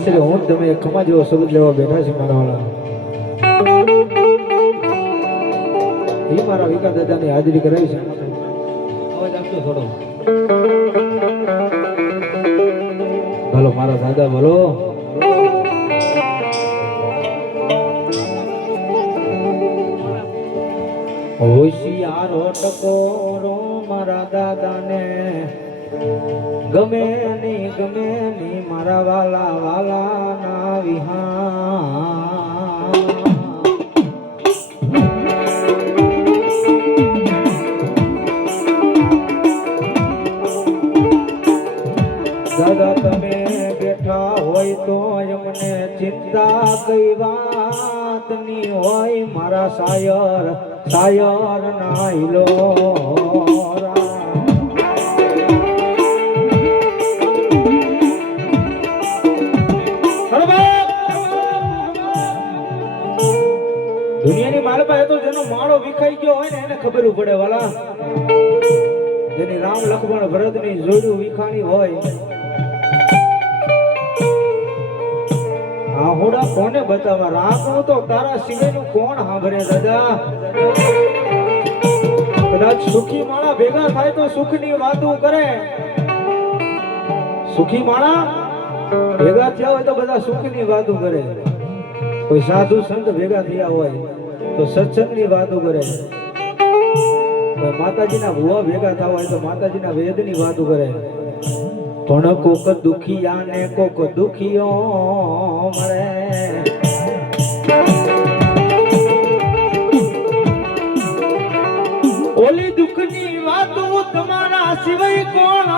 આશરે હું તમે ખમા જેવો શબ્દ લેવા બેઠા છે મારા વાળા. એ મારા વિકા દાદાની હાજરી કરાવી છે. અવાજ આપજો થોડો. ભલો મારા દાદા ભલો. હોશિયાર ટકોરો મારા દાદાને ગમે ની મારા વાલા વાલા ના વિહા. દાદા તમે બેઠા હોય તો મને ચિંતા કઈ વાતની હોય. મારા શાયર ના હિલો દુનિયાની માલમાં તો જેનો માળો વિખાઈ ગયો હોય ને એને ખબર પડે વાલા. જેની રામ લક્ષ્મણ ભરત ની જોડ્યું વિખાણી હોય. આહોડા કોને બતાવવા? રામનું તો તારા સિવાયનું કોણ સાંભળે દાદા? કદાચ સુખી માણા ભેગા થાય તો સુખની વાતો કરે. સુખી માણા ભેગા થયા હોય તો બધા સુખની વાતો કરે. કોઈ સાધુ સંત ભેગા થયા હોય તો સત્સંગની વાતો કરે. કોઈ માતાજીના ભુવા ભેગા થયા હોય તો માતાજીના વેદની વાતો કરે. પણ કોક દુખિયા ને કોક દુખિયો મળે. ઓલી દુઃખની વાતો તમારા સિવાય કોણ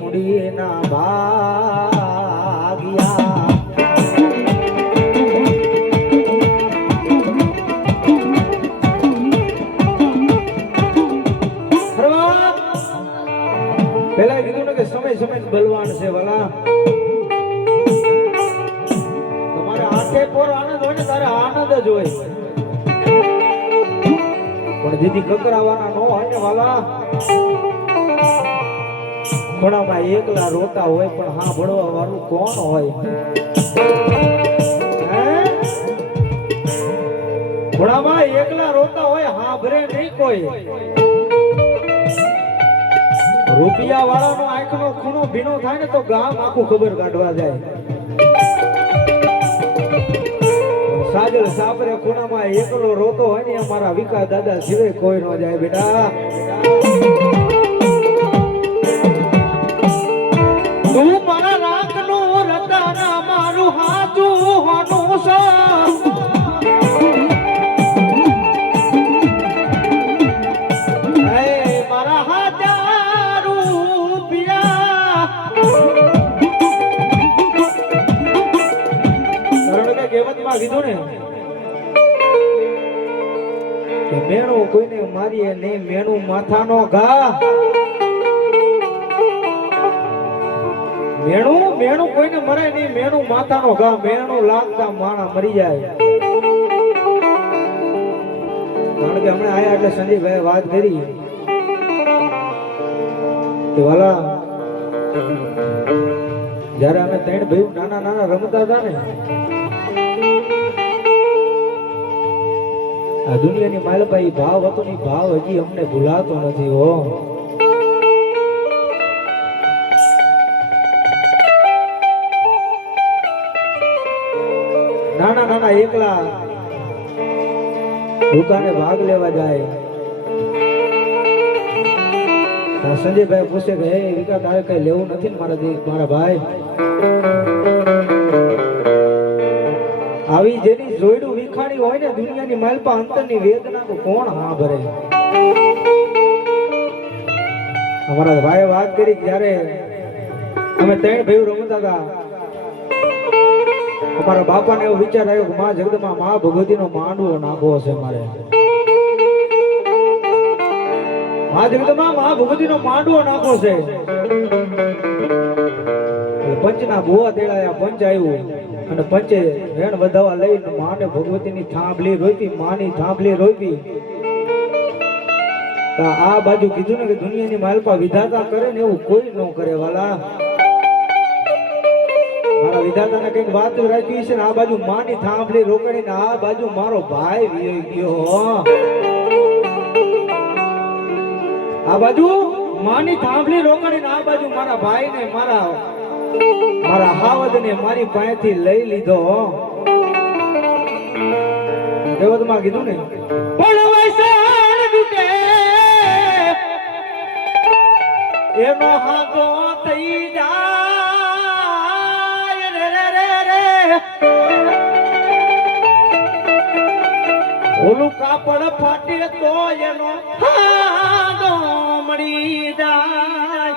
મુડીના ભાગ્યા. પેલા કીધું ને કે સમય બલવાન છે વાલા. તમારે આંખે પર આનંદ હોય ને તારે આનંદ જ હોય. પણ દીદી કકરાવાના ન હોય ને વાલા. ઘોડામાં એકલા રોતા હોય પણ હા ભળવા વાળું કોણ હોય? ઘોડામાં એકલા રોતા હોય હા ભરે નહીં કોઈ. રૂપિયા વાળાનો આંખનો ખૂણો ભીનો થાય ને તો ગામ આખું ખબર કાઢવા જાય. સાજલ સાપરે ખૂણામાં એકલો રોતો હોય ને અમારા વિકા દાદા સિવાય કોઈ ન જાય બેટા. તું મારા રાખનું રતન મારું હાચું હોનું છે. મારા હાજાર રૂપિયા કહેવતમાં કીધું ને કે મેણું કોઈને મારીએ નહીં મેણું માથાનો ઘા. મેણું કોઈને મરે નહીં મેણું માથાનો ઘા. મેણું લાગતા માણા મરી જાય. કારણ કે હમણાં આયા એટલે સંજયભાઈ વાત કરી કે વાલા જયારે અમે ત્રણ ભાઈ નાના રમતા હતા ને આ દુનિયાની માલપાઈ ભાવ હતો ને ભાવ હજી અમને ભૂલાતો નથી. હો નાના એકલા દુકાને ભાગ લેવા જાય. સંજયભાઈ પૂછે કે હે વિકા તારે કઈ લેવું નથી ને મારા ભાઈ? આવી જેની જોઈડું વિખાણી હોય ને દુનિયાની માલપા અંતરની વેદના તો કોણ હા ભરે? અમારા ભાઈ વાત કરી જ્યારે અમે ત્રણ ભાઈઓ રમતા હતા. અમારા બાપાને એવો વિચાર આવ્યો કે માં જગદંબા માં ભગવતીનો માંડવો નાખવો હશે મારે. આ જગતમાં મા ભગવતીનો માંડવો નાખો છે. પંચના ભુવા તેડાયા, પંચ આવ્યું અને પંચે વેણ વધાવા લઈને માને ભગવતીની થાંભલી રોપી, માની થાંભલી રોપી. આ બાજુ કીધું ને કે દુનિયાની માલપા વિધાતા કરે ને એવું કોઈ ન કરે વાલા. મારા વિધાતાને કઈક વાત રાખી છે ને આ બાજુ માની થાંભલી રોકડી ને આ બાજુ મારો ભાઈ વિયો ગયો. આ બાજુ માની થાંભલી રોકડી ને આ બાજુ મારા ભાઈ ને મારા હાવદ ને મારી પાસેથી લઈ લીધો. દેવતમાં કીધું ને પણ વૈસાણ દુટે એનો હાથો થઈ જાય રે રે રે રે. ઓલું કાપડ ફાટે તો એનો હાથો મળી જાય.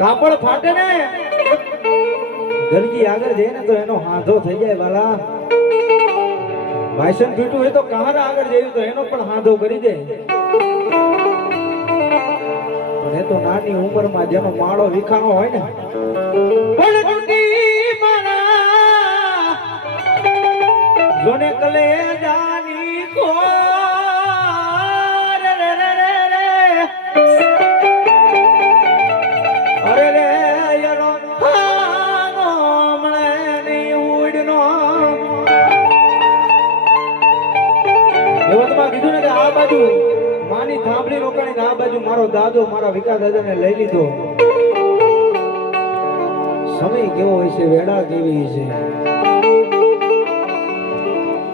કાપડ ફાટે ને ગરજી આગળ જાય ને તો એનો હાથો થઈ જાય વાલા. વાયસન પીટું હોય તો કહાર આગળ જયું તો એનો પણ હાથો કરી દે. પણ એ તો નાની ઉંમરમાં જેનો માળો વિખાણો હોય ને પણ તૂટી મારા જોને કલેજાની ખોર રે રે રે રે. અરે રે યરો હાનો મણે ની ઉડનો. દેવતમાં કીધું ને કે આ બાજુ માની થાંભલી રોકાણી આ બાજુ મારો દાદો મારા વિકા દાદાને લઈ લીધો. સમય કેવો હોય છે, વેળા કેવી છે.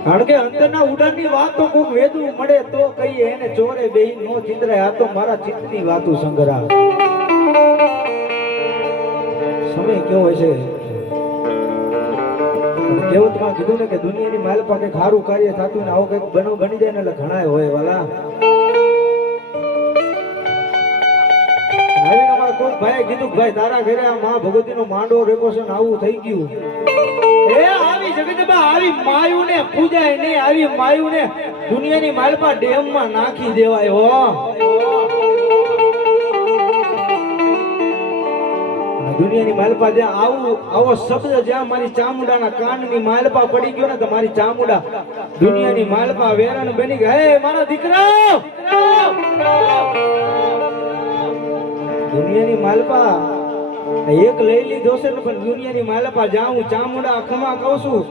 કારણ કે અંદરના ઉડાનની વાત તો કોક વેદું મળે તો કહીએ એને ચોરે બેહી નો ચિંતરાય. આ તો મારા ચિત્તની વાતું સંગ્રહ. સમય કેવો હોય છે. દેવતમાં કીધું ને કે દુનિયાની માલપા કઈક સારું કાર્ય થતું ને આવું કઈક બનવ બની જાય ને એટલે ઘણા હોય વાલા. કોઈ ભાઈ કીધું ભાઈ તારા ઘરે આ મા ભગવતીનો માંડવો રેકો છે ને આવું થઈ ગયું. એ આવી જગતમાં આવી માયુ ને પૂજાય ને આવી માયુ ને દુનિયાની માલપા ડેમમાં નાખી દેવાય હો. દુનિયાની માલપા જ્યાં આવો શબ્દ જ્યાં મારી ચામુંડાના કાનની માલપા પડી ગયો ને તો મારી ચામુંડા દુનિયાની માલપા વેરણ બની ગઈ. હે મારા દીકરા, દુનિયાની માલપા એક લઈ લીધો છે ને પણ દુનિયાની માલપા જ્યાં હું ચામુંડા અખમાં કહું છું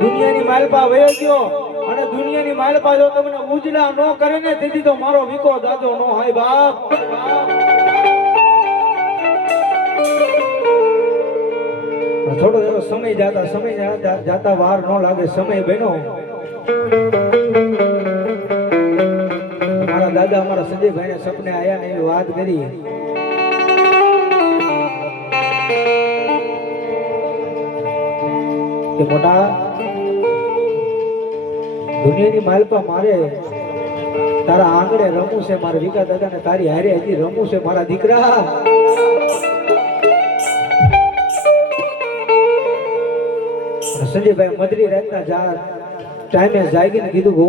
દુનિયાની માલપા વયો ગયો. અને દુનિયાની માલપા જો તમને ઉજળા ન કરે ને તેથી તો મારો વિકો દાદો નો હોય બાપ. થોડો થોડો સમય જાતા વાર ન લાગે. સમય બન્યો મારા દાદા અમારા સંજયભાઈ ને સપને આયા ને એવી વાત કરી કે મોટા દુનિયાની માલપા મારે તારા આંગણે રમવું છે. મારા વિકા દાદા ને તારી હારે હજી રમવું છે મારા દીકરા. સંજયભાઈ મધરી રાતના ટાઈમે જાગીને કીધું હો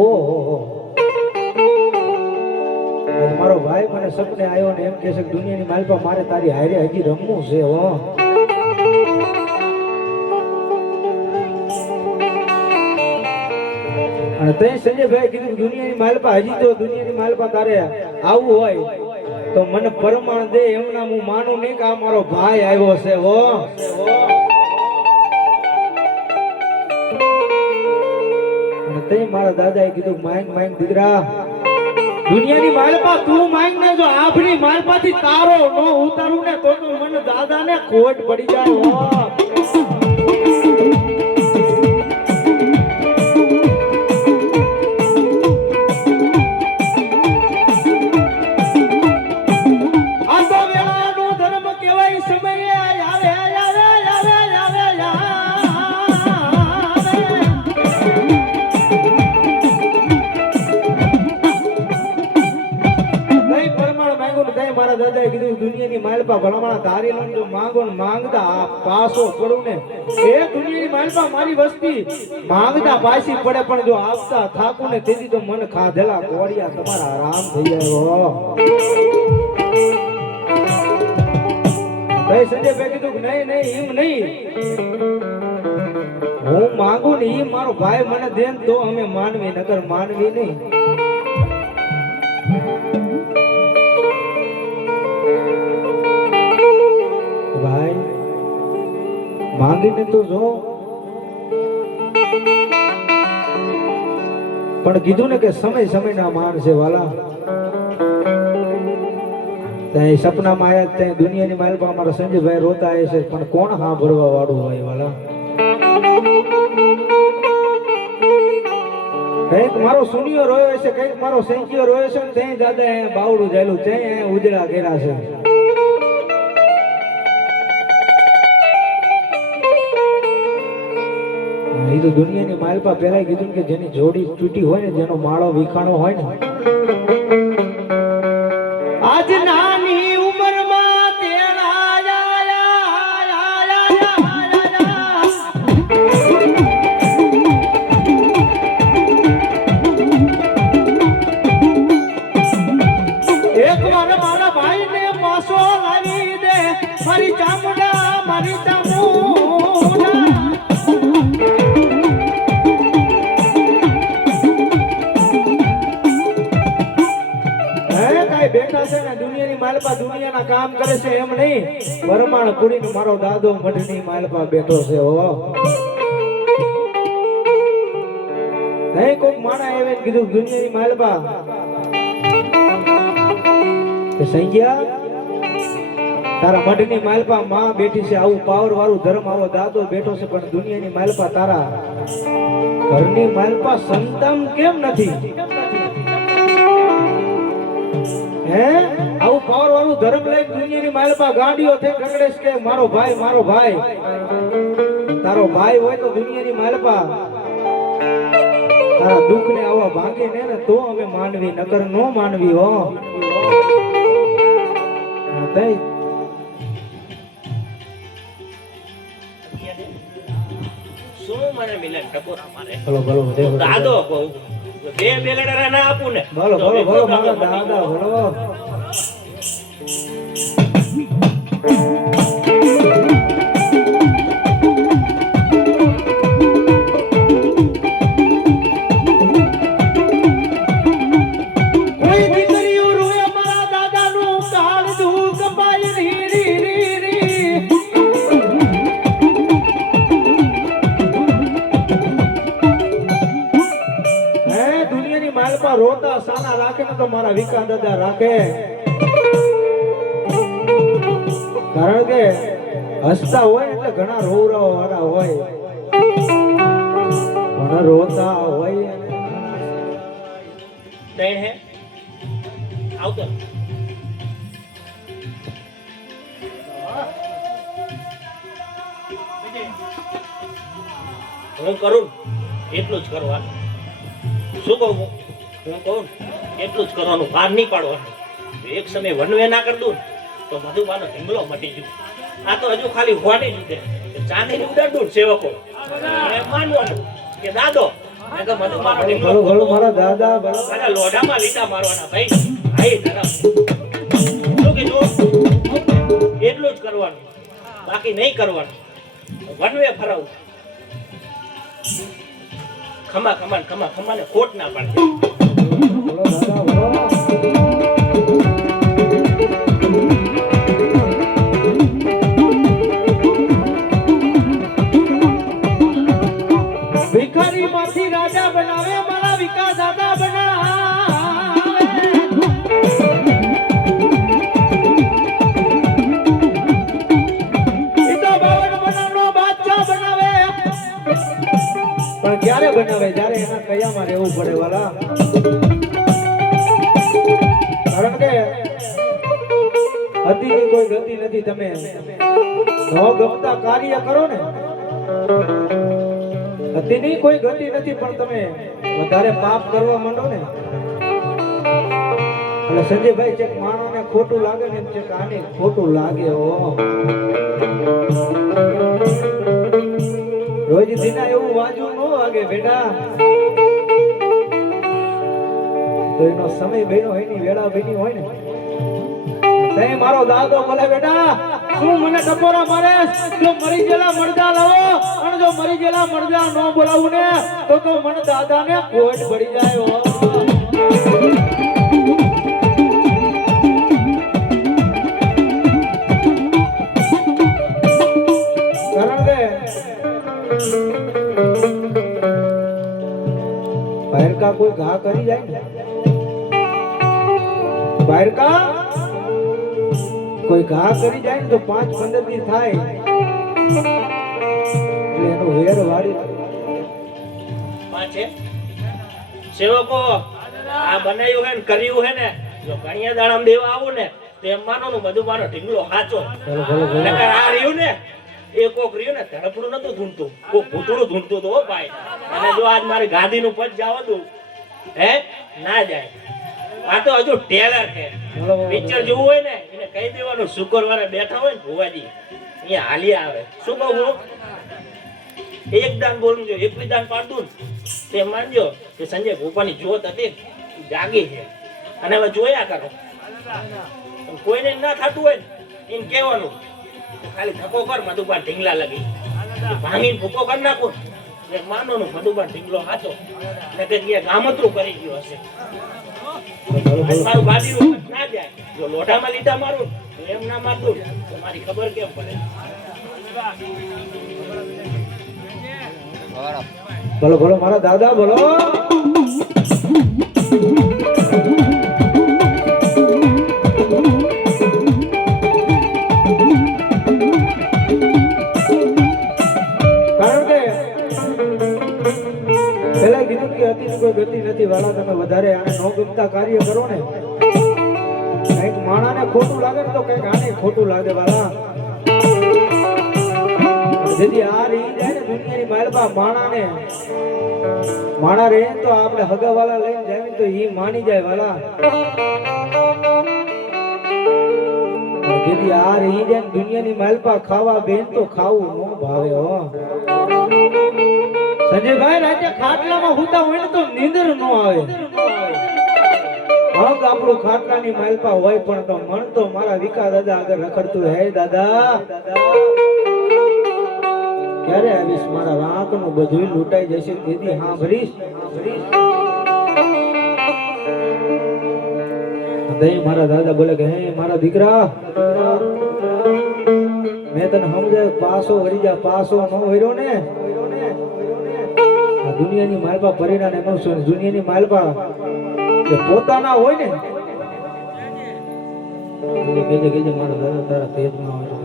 મારો ભાઈ મને સપને આવ્યો ને એમ કહે છે કે દુનિયાની માલપા મારે તારી હારે હજી રમવું છે હો. અને તે સંજયભાઈ કીધું દુનિયાની માલપા હજી તો દુનિયાની માલપા તારે આવવું હોય તો મને પરમાણ દે. એમના હું માનું નહીં કે આ મારો ભાઈ આવ્યો છે હો. તે મારા દાદાએ કીધું માંગ દીકરા દુનિયાની માલપા તું માંગ ને જો આપણી માલપાથી તારો નો ઉતારું ને તો મને દાદાને ખોટ પડી જાય. આ તો વેળાનો ધર્મ કહેવાય. સમય આવે મારા દાદાએ કીધું દુનિયાની માલપા ભલામણા ધારી લઉં જો માંગો ને માંગતા આ પાસો પડું ને એ દુનિયાની માલપા મારી વસ્તી માંગતા પાછી પડે પણ જો આપતા થાકું ને તેથી તો મન ખાધેલા કોડિયા તમારા આરામ થઈ જાય ભાઈ સંજય ભાઈ કીધું કે નહીં નહીં એમ નહીં હું માંગુ ને એ મારો ભાઈ મને દે તો અમે માનવી નગર માનવી નહીં ભાઈ માંગીને તો જો પણ કીધું ને કે સમય ના માન છે વાલા ત્યાં સપનામાં આયા ત્યાં દુનિયાની માલપા અમારા સંજયભાઈ રોતા આવે છે પણ કોણ હા ભરવા વાળું હોય વાલા કઈક મારો સુનિયો રોયો છે કઈક મારો સંજ્યો રોયો છે ત્યાં દાદા બાવડું જાયલું ત્યાં ઉજળા કર્યા છે એ તો દુનિયાની માલપા પહેલા કીધું કે જેની જોડી તૂટી હોય ને જેનો માળો વિખાણો હોય ને આજ નાની ઉંમરમાં તેરા એક વાર મારા ભાઈને પાસો લાવી દે મારી ચામુંડા મારી ચામુંડા બેઠા છે ને દુનિયાની માલપા દુનિયાના કામ કરે છે એમ નહીં વરમાણ પુરીનો મારો દાદો મઢની માલપા બેઠો છે હો નહીં કોક માણા આવે કીધું દુનિયાની માલપા કે સંજ્યા તારા મઢની માલપા માં બેઠી છે આવું પાવર વાળું ધર્મ આવો દાદો બેઠો છે પણ દુનિયાની માલપા તારા ઘરની માલપા સંતાન કેમ નથી હે આવું પાવર વાળું ધર્મ લઈને દુનિયાની માલપા ગાડીઓ થઈ રગડેશ કે મારો ભાઈ તારો ભાઈ હોય તો દુનિયાની માલપા તારા દુઃખ ને આવા ભાંગી ને તો અમે માનવી નકર નો માનવી હો શું મને મિલન ટકોરા મારે ભલો દાદો કહું બે બેલડા ના આપું ને ભલો મારા દાદા ભલો રોતા સાના રાખે ને તો મારા વિકા દાદા રાખે કારણ કે હસતા હોય એટલે ઘણા રોવરાવા વાળા હોય પણ રોતા હોય નહીં હે આવતો હું કરું એટલું જ કરવાનું શું કહું હું કહું એટલું જ કરવાનું બહાર નહીં પાડવાનું એક સમય વનવે ના કરી દઉં તો મધુમાનો હિમલો મટી ગયો આ તો હજુ ખાલી હોવાની લીધે ચાંદી ઉડાડું સેવકો માનવાનું કે દાદો મધુમાનો હિમલો મારા દાદા મારા લોઢામાં લીટા મારવાના ભાઈ ભાઈ ધરમ શું કીધું એટલું જ કરવાનું બાકી નહીં કરવાનું વનવે ફરાવું ખમા ને ખોટ ના પાડે ભિખારી માંથી રાજા બનાવે મારા વિકાસ દાદા બનાવે ઈતો 52 બનાવનો બાદશાહ બનાવે પણ ક્યારે બનાવે જ્યારે એના કયામાં રહેવું પડે વાલા કારણ કે અતિની કોઈ ગતિ નથી તમે ન ગમતા કાર્ય કરો ને અતિની કોઈ ગતિ નથી પણ તમે વધારે પાપ કરવા માંડો ને એટલે સંજયભાઈ ચેક માણસને ખોટું લાગે ને એમ ચેક આને ખોટું લાગે હો. રોજ દિના એવું વાંચવું ન વાગે બેટા. તો એનો સમય બન્યો હોય ની વેળા બની હોય ને તે મારો દાદો બોલે બેટા શું મને ટપોરા મારે જો મરી ગયેલા મરદા લાવો અને જો મરી ગયેલા મરદા ન બોલાવું ને તો મને દાદાને કોટ પડી જાય હો. કારણ કે બહાર કા કોઈ ઘા કરી જાય ને બહાર કા કોઈ ઘા કરી જાય ને તો 5-15 દી થાય એટલે એનો વેર વાળી પાછે સેવકો આ બનાવ્યું હે ને કર્યું હે ને જો કણિયા દાડામ દેવા આવું ને તો એમ માનો નું બધું મારો ઢીંગલો હાચો. નકર આ રહ્યું ને એ કોક રહ્યું ને ધડપડું નતું ધૂંઢતું કોક ભૂતળું ધૂંઢતું તો હો ભાઈ. અને જો આજ મારી ગાદી નું પદ જવા દઉં હે ના જાય. આ તો હજુ ટેલર છે. પિક્ચર જોવું હોય ને એને કહી દેવાનું શુક્રવારે બેઠા હોય ને ભુવાજી અહીંયા હાલી આવે. શું કહું હું એક દાન બોલું છું એક દાન પાડું તે માનજો કે સંજય ભોપાની જોત હતી જાગી છે અને હવે જોયા કરો. કોઈને ના થતું હોય ને એમ કહેવાનું ખાલી ધક્કો કર મધુબાર ઢીંગલા લગી ભાંગીને ભૂકો કરી નાખું ને માનો નું મધુબાર ઢીંગલો હાચો ને તે ગામતરું કરી ગયો હશે. મારું બાદીનું ના જાય જો લોઢામાં લીધા મારું તો એમ ના મારતું તો મારી ખબર કેમ પડે. બોલો બોલો મારા દાદા બોલો. કારણ કે પેલા કીધું કે અતિ કોઈ ગતિ નથી વાલા. તમે વધારે આને નો ગમતા કાર્ય કરો ને કઈક માણાને ખોટું લાગે ને તો કઈક આને ખોટું લાગે વાલા. જેથી આ રહી જાય ને દુનિયાની માલપા માણા રહે તો આપણે હગાવાલા લઈને જાય તો ઈ માની જાય વાલા. જેથી આ રહી જાય ને દુનિયાની માલપા ખાવા બેન તો ખાવું ન ભાવે હો. સંજયભાઈ રાતે ખાટલામાં હુતા હોય ને તો નીંદર ન આવે. હક આપણું ખાટલાની માલપા હોય પણ તો મન તો મારા વિકા દાદા આગળ રખડતું હે દાદા ક્યારે આવીશ મારા રાત નું બધું લૂંટાઈ જશે તેથી હા ભરીશ. મારા દાદા બોલે કે હે મારા દીકરા મેં તને સમજાય પાસો વળી જા. પાસો ન વર્યો ને આ દુનિયાની માલપા પરિણાને ન શું દુનિયાની માલપા જે પોતાના હોય ને કેજે મારા દાદા તારા તેજમાં હોય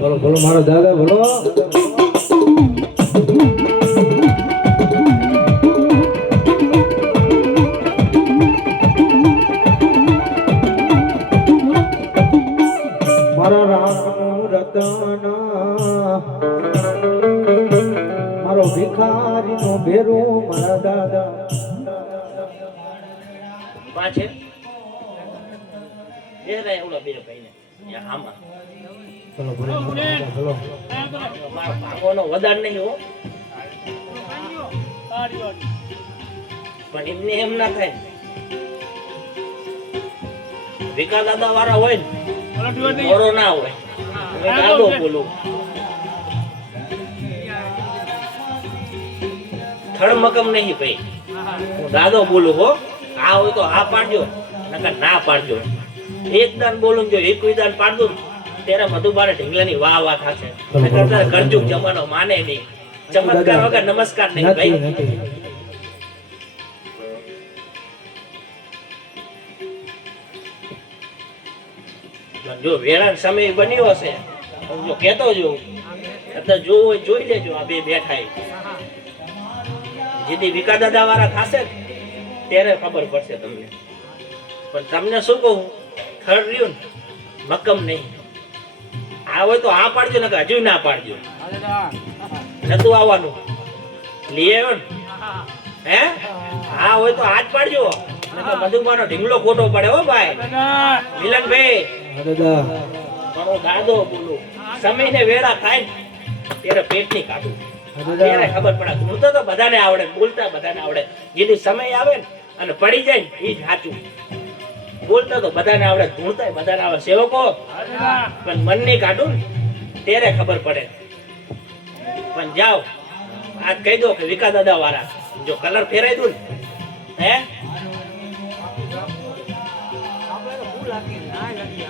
બોલો બોલો મારા દાદા બોલો. મારા રામનું રતન મારો ભિખારીનો ભેરો મારા દાદા પાછે એ રે ઓલા બે ભાઈને આમાં બોલો બોલો બોલો. મારો ભાગોનો વધાર નહીં હો પણ એમને એમ ના થાય. વિકા દાદા વાળા હોય ને મોરો ના હોય દાદો બોલું થડ મકમ નહીં ભાઈ હું દાદો બોલું હો. આ હોય તો આ પાડજો નકર ના પાડજો. એક દાન બોલું જો એક દાન પાડું ત્યારે મધુબારે ઢીંગલાની વાહ થશે. કરજુક જમાનો માને નહીં. ચમત્કાર વગર નમસ્કાર નહીં ભાઈ. જો વેળા સમય બન્યો હશે જો કેતો જો અત્યારે જોવું હોય જોઈ લેજો. આ બે બેઠા જેથી વિકા દાદા વાળા થશે ત્યારે ખબર પડશે તમને. પણ તમને શું કહું, થર્ડ રહ્યું ને મક્કમ નહીં. આ હોય તો આ પાડજો ને હજુ ના પાડજો. નતું આવવાનું લઈ આવ્યો ને હે? હા હોય તો આજ પાડજો. મધુબાનો ઢીંગલો ખોટો પડે હો ભાઈ મિલનભાઈ. દાદા પણ હું દાદો બોલું, સમયને વેળા થાય ને ત્યારે પેટની કાઢું, ત્યારે ખબર પડે. ધૂળતા તો બધાને આવડે, બોલતા બધાને આવડે. જેથી સમય આવે ને અને પડી જાય ને એ જ સાચું. બોલતા તો બધાને આવડે, ધૂળતા બધાને આવડે. સેવકો પણ મનની કાઢું ને ત્યારે ખબર પડે. પણ જાઓ આજ કહી દો કે વિકા દાદા વાળા જો કલર ફેરાઈ દઉં ને હે,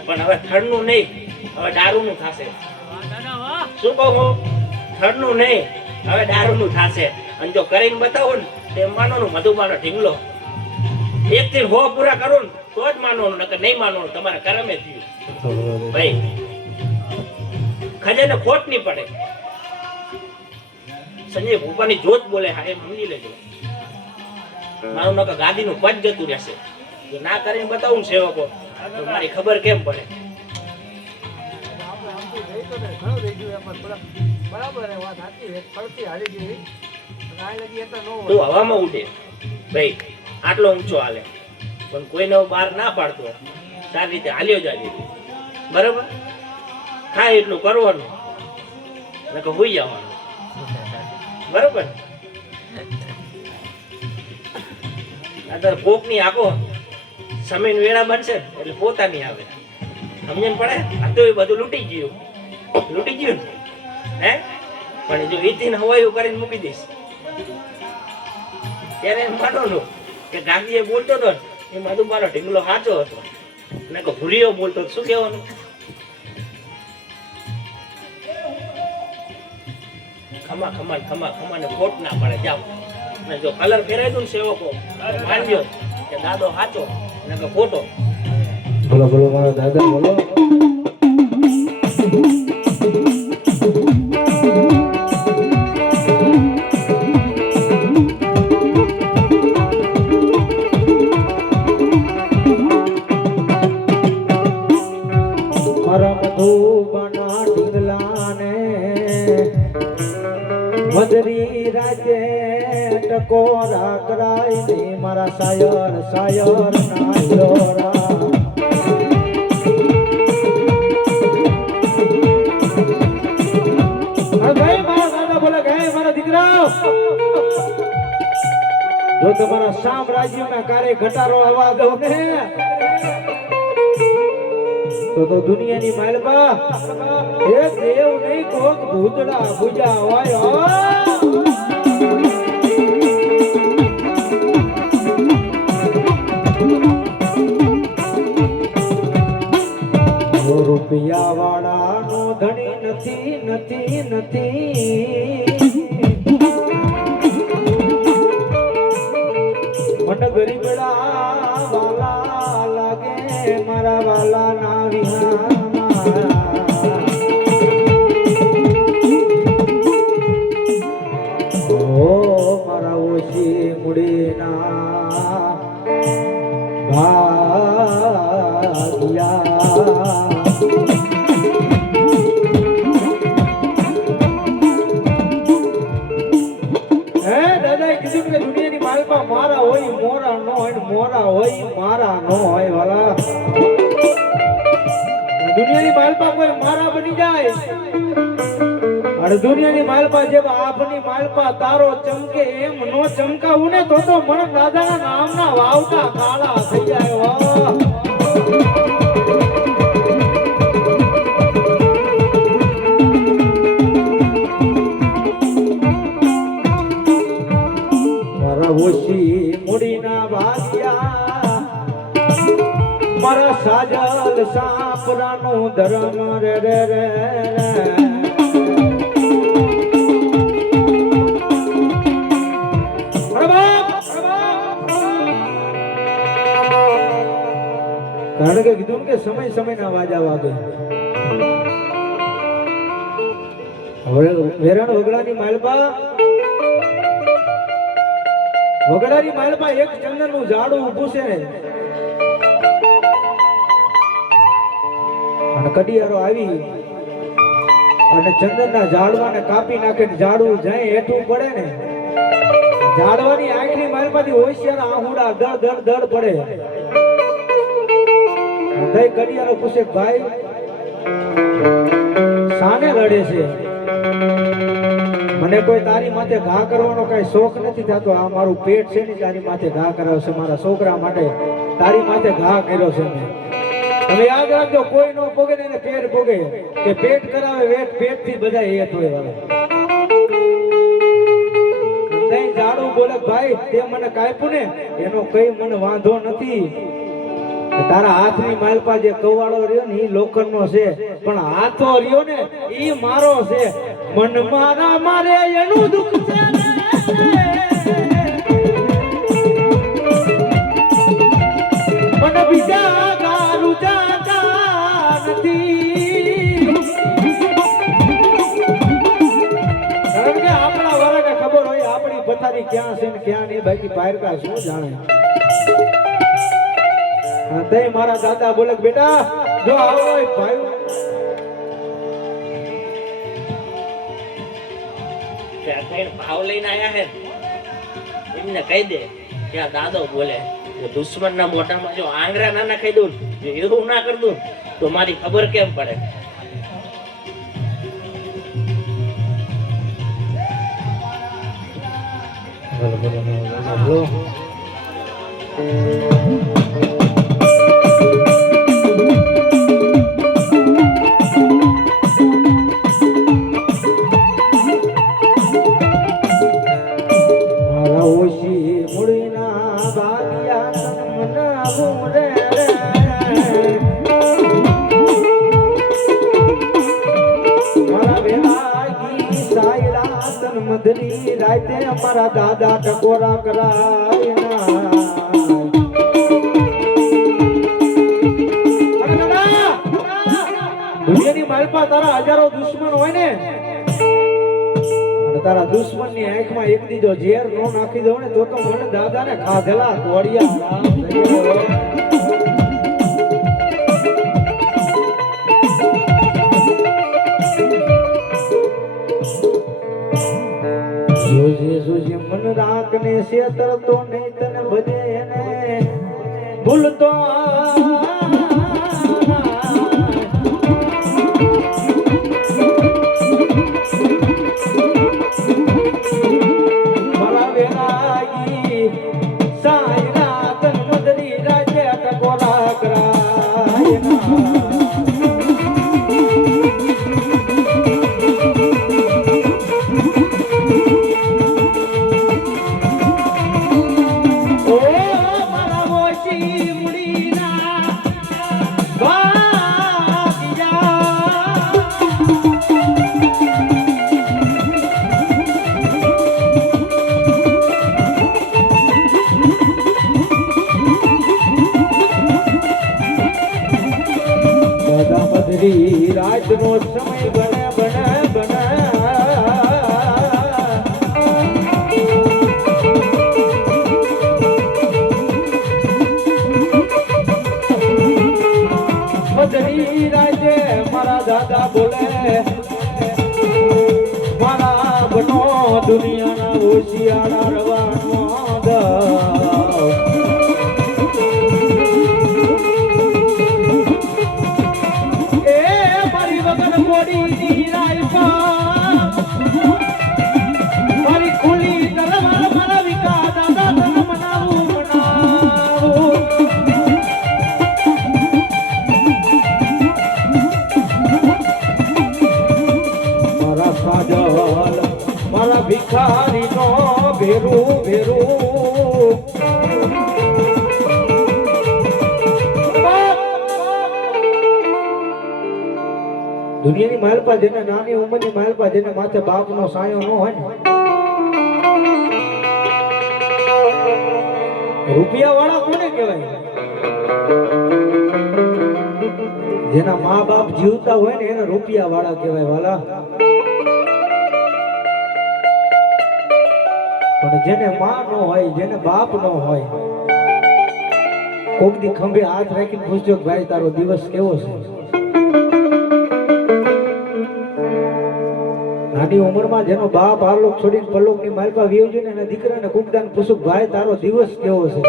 પણ હવે થડનું નહીં, હવે દારૂનું થશે. શું કહું હું? થડનું નહીં, હવે દારૂનું થશે. અને જો કરીને બતાવો ને તે માનવાનું મધુબાનો ઢીંગલો. એક થી 100 પૂરા કરો ને તો જ માનવાનું, નકર નહીં માનવાનું. તમારા કરમે થયું ભાઈ. ખજાને ખોટ નહીં પડે. સંજય ભૂપાની જોત બોલે હા એ સમજી લેજો. મારું નકર ગાદીનું પદ જતું રહેશે. જો ના કરીને બતાવું ને સેવકો તો મારી ખબર કેમ પડે? તું હવામાં ઉડે ભાઈ, આટલો ઊંચો હાલે પણ કોઈને બહાર ના પાડતો, સારી રીતે હાલ્યો જાય. બરાબર? થાય એટલું કરવાનું, નકર હોઈ જવાનું. બરોબર? અત્યારે કોક ની આખો સમય વેળા બનશે એટલે પોતાની આવે. સમજણ પડે? આ તો એ બધું લૂંટી ગયું હે. પણ જો ઈથી હવાયું કરીને મૂકી દઈશ ત્યારે એમ માનવાનું કે ગાંધીએ બોલતો હતો એ મધુબાનો ઢીંગલો સાચો હતો ને કે ભૂરીઓ બોલતો. શું કહેવાનું? ખમા ખમા ખમા ખમા ને ખોટ ના પડે. જાઓ ને જો કલર ફેરાઈ દઉં ને સેવકો માનજો કે દાદો સાચો ને કે ખોટો. બોલો બોલો મારા દાદા બોલો. મારા મધુબાના ઢીંગલાને મધરી રાજે ટકોરા કરાય ને મારા સાયર સાયર ના લોરા. જો તમારા સામ્રાજ્યના કાર્ય ઘટાડો આવવા દો ને તો દુનિયાની માલબા એ દેવ નહીં કોક ભૂતડા પૂજા હોય. રૂપિયા વાળા નો ધણી નથી નથી નથી. મન ગરીબડા વાલા લાગે મારા વાલા ના વિહારમાં. ઓ મારા ઓછી મુડીના ભાગ્યા. મારા હોય મોરા નો હોય, મોરા હોય મારા નો હોય. વાલા દુનિયાની માલપા કોઈ મારા બની જાય અને દુનિયાની માલપા જેમ આપની માલપા તારો ચમકે એમ નો ચમકાવું ને તો મને દાદાના નામના વાવતા કાળા થઈ જાય. ઓછી મુડીના ભાગ્યા મારા સાજલ સાપરાનો ધર્મ રે રે રે. કારણ કે કીધું કે સમય સમયના વાજા વાગે. હવે વેરણ વગડાની માલબા વગડાની માલમાં એક ચંદનનું ઝાડું ઊભું છે અને કડિયારો આવી અને ચંદનના ઝાડવાને કાપી નાખે ને ઝાડવું જાય હેઠું પડે ને ઝાડવાની આંખની માલમાંથી હોશિયાર આહુડા દળ દળ દળ પડે તઈ કડિયારો પૂછે ભાઈ શાને લડે છે મને કોઈ તારી માથે ઘા કરવાનો કઈ શોખ નથી થતો આ મારું પેટ છે ને તારી માથે ઘા કરાવ્યો છે મારા છોકરા માટે તારી માથે ઘા કર્યો છે મેં તમે યાદ રાખજો કોઈ નો પોગે ને પેટ પોગે કે પેટ કરાવે વેટ પેટ થી બધા હેઠ હોય વાળા તઈ જાડું બોલે ભાઈ તે મને કાપ્યું ને એનો કઈ મને વાંધો નથી તારા હાથની માલપા જે કવાળો રહ્યો ને ઈ લોખંડનો છે પણ હાથો રહ્યો ને ઈ મારો છે મન મારા મારે એનું દુઃખ છે મન બીજા ગારું જાતા નથી કારણ કે આપણા વરાને ખબર હોય આપણી પથારી ક્યાં છે ને ક્યાં નહીં બાકી પાયરકા શું જાણે તે મારા દાદા બોલે બેટા જો આવો ભાઈ ભાવ લઈને આયા હે એમને કહી દે કે આ દાદો બોલે દુશ્મન ના મોઢામાં જો આંગળા ના નાખી દઉં જો એવું ના કરી દઉં તો મારી ખબર કેમ પડે મધરી રાતે અમારા દાદા ટકોરા કરાય દુનિયાની માલપા તારા હજારો દુશ્મન હોય ને અને તારા દુશ્મન ની આંખમાં એક દીધો ઝેર નો નાખી દો ને તો મને દાદા ને ખાધેલા તોડિયા જોજે જોજે મન રાખને શેતર તો નહીં તને ભજે ને ભૂલતો મારા વેલાગી સાયરા તન મદરી રાજે ટકોરા કરાય રાત નો સમય બને બને બને મધરી રાજે મારા દાદા બોલે મારા બનો દુનિયાના હોશિયારા રવાનો મારી ખુલી તલવાર મારા વિકા દાદા તને મનાવું મારા સાજલ મારા ભિખારી નો ભેરું ભેરું દુનિયાની માલપા જેને નાની ઉંમરની માલપા જેને માથે બાપનો સાયો ન હોય ને રૂપિયા વાળા કોને કહેવાય જેના મા બાપ જીવતા હોય ને એને રૂપિયા વાળા કહેવાય વાલા અને જેને માં ન હોય જેને બાપ ન હોય કોક દી ખંભે હાથ રાખીને પૂછજો કે ભાઈ તારો દિવસ કેવો છે. નાની ઉંમરમાં જેનો બાપ આલોક છોડીને પરલોકની માલપા વ્યો છે ને એના દીકરાને કુકદાન પૂછું ભાઈ તારો દિવસ કેવો છે.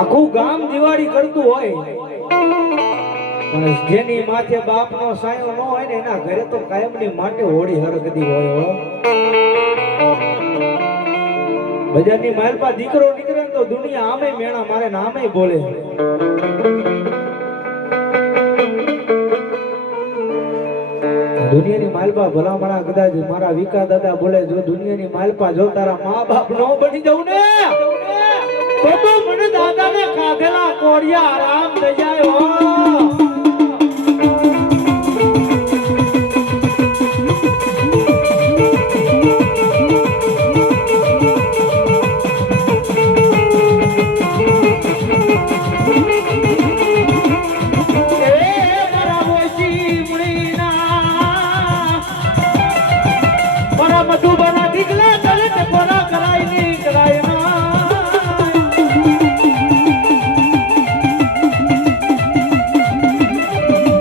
આખું ગામ દિવાળી કરતું હોય પણ જેની માથે બાપનો સાયો ન હોય ને એના ઘરે તો કાયમની માટે હોળી હરગદી હોય હો. બજારની માલપા દીકરો નીકળે ને તો દુનિયા આમે મેણા મારે ને આમે બોલે. દુનિયાની માલપા ભલામણા કદાચ મારા વિકા દાદા બોલે જો દુનિયાની માલપા જો તારા મા બાપ નો બની જવું ને તો મને દાદાને કાઢેલા કોડિયા આરામ થઈ જાય હો. મધુબના દીકલા તલે કોરા કરાઈ ની કરાઈ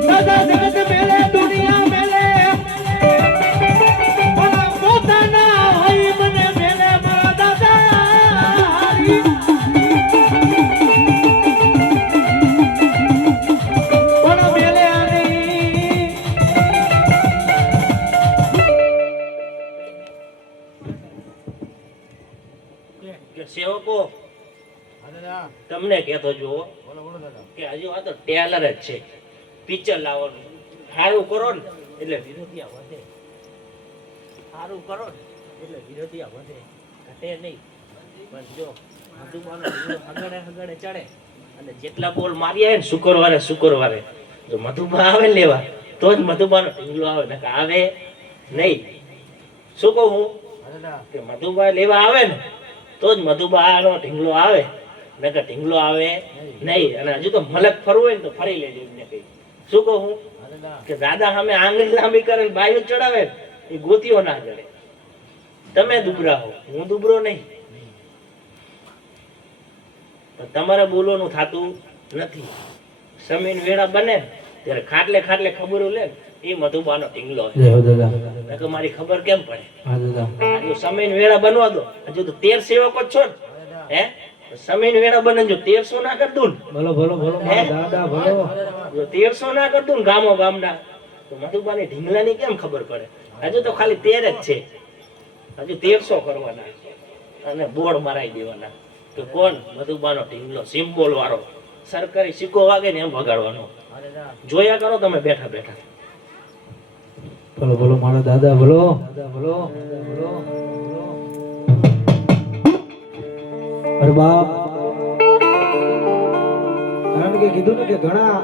દાદા જગત મેલે દુનિયા મેલે મારા પોતાના ભાઈ મને મેલે મારા દાદા પણ મેલે આની કે સેવકો તમને કહેતો જુઓ કે હજુ આ તો ટેલર જ છે. પિક્ચર લાવવાનું સારું કરો ને એટલે વિરોધિયા વધે, સારું કરો ને એટલે વિરોધિયા વધે, ઘટે નહીં. પણ જો મધુબાનો હગડે હગડે ચડે અને જેટલા બોલ મારી આવે ને શુક્રવારે જો મધુબા આવે લેવા તો જ મધુબાનો ઢીંગલો આવે ને આવે નહીં. શું કહું હું કે મધુબા લેવા આવે ને તો જ મધુબાનો ઢીંગલો આવે નકર ઢીંગલો આવે નહીં. અને હજુ તો મલક ફરવું હોય ને તો ફરી લેજો એમને કઈ. શું કહું હું કે દાદા સામે આંગળી લાંબી કરે બાયું ચડાવે એ ગોતીઓ ના જડે. તમે દુબરા હો, હું દુબરો નહીં. પણ તમારે બોલવાનું થતું નથી. સમીન વેળા બને ત્યારે ખાટલે ખાટલે ખબરો લે એ મધુબાનો ઢીંગલો નકર મારી ખબર કેમ પડે. હજુ સમીન વેળા બનવા દો. હજુ તો 13 સેવકો જ છો ને હે સમીન વેળા બને જો 1300 ના કરી દઉં ભલો ભલો ભલો દાદા ભલો જો 1300 ના કરી દઉં ગામો ગામના તો મધુબાની ઢીંગલાની કેમ ખબર પડે. હજુ તો ખાલી 13 જ છે. હજુ 1300 કરવાના અને બોર્ડ મરાઈ દેવાના કે કોણ મધુબાનો ઢીંગલો સિમ્બોલ વાળો સરકારી સિક્કો વાગે ને એમ વગાડવાનો. જોયા કરો તમે બેઠા બેઠા. ભલો ભલો મારા દાદા ભલો ભલો ભલો. અરે બાપ કારણ કે કીધું ને કે ઘણા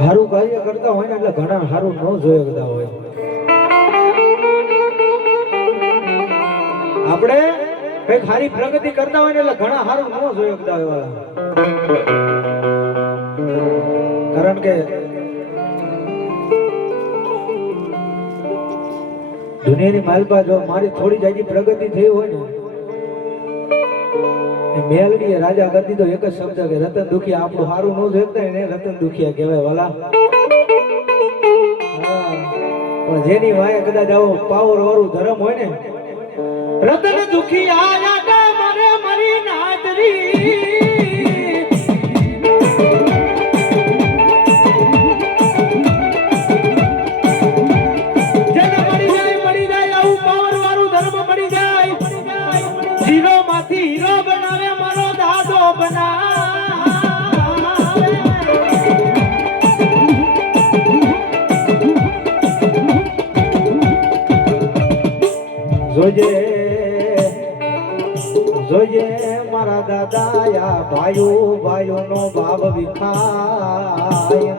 સારું કાર્ય કરતા હોય ને એટલે ઘણા સારું ન જોયા હોય. આપણે કઈક સારી પ્રગતિ કરતા હોય ને એટલે ઘણા સારું ન જોયા હોય. કારણ કે દુનિયાની માલપા જો મારી થોડી જાજી પ્રગતિ થઈ હોય ને મેલડીએ રાજા કરી દીધો એક જ શબ્દ કે રતન દુખિયા. આપણું સારું ન જોતા એને રતન દુખિયા કહેવાય વાલા. પણ જેની વાય કદાચ આવો પાવર વાળું ધર્મ હોય ને રતન દુખિયા મારે મારી નાદરી હીરો માંથી હીરો બનાવે મારો દાદો બનાવે. જોજે જોજે મારા દાદા યા ભાઈઓ નો ભાવ વિખાય.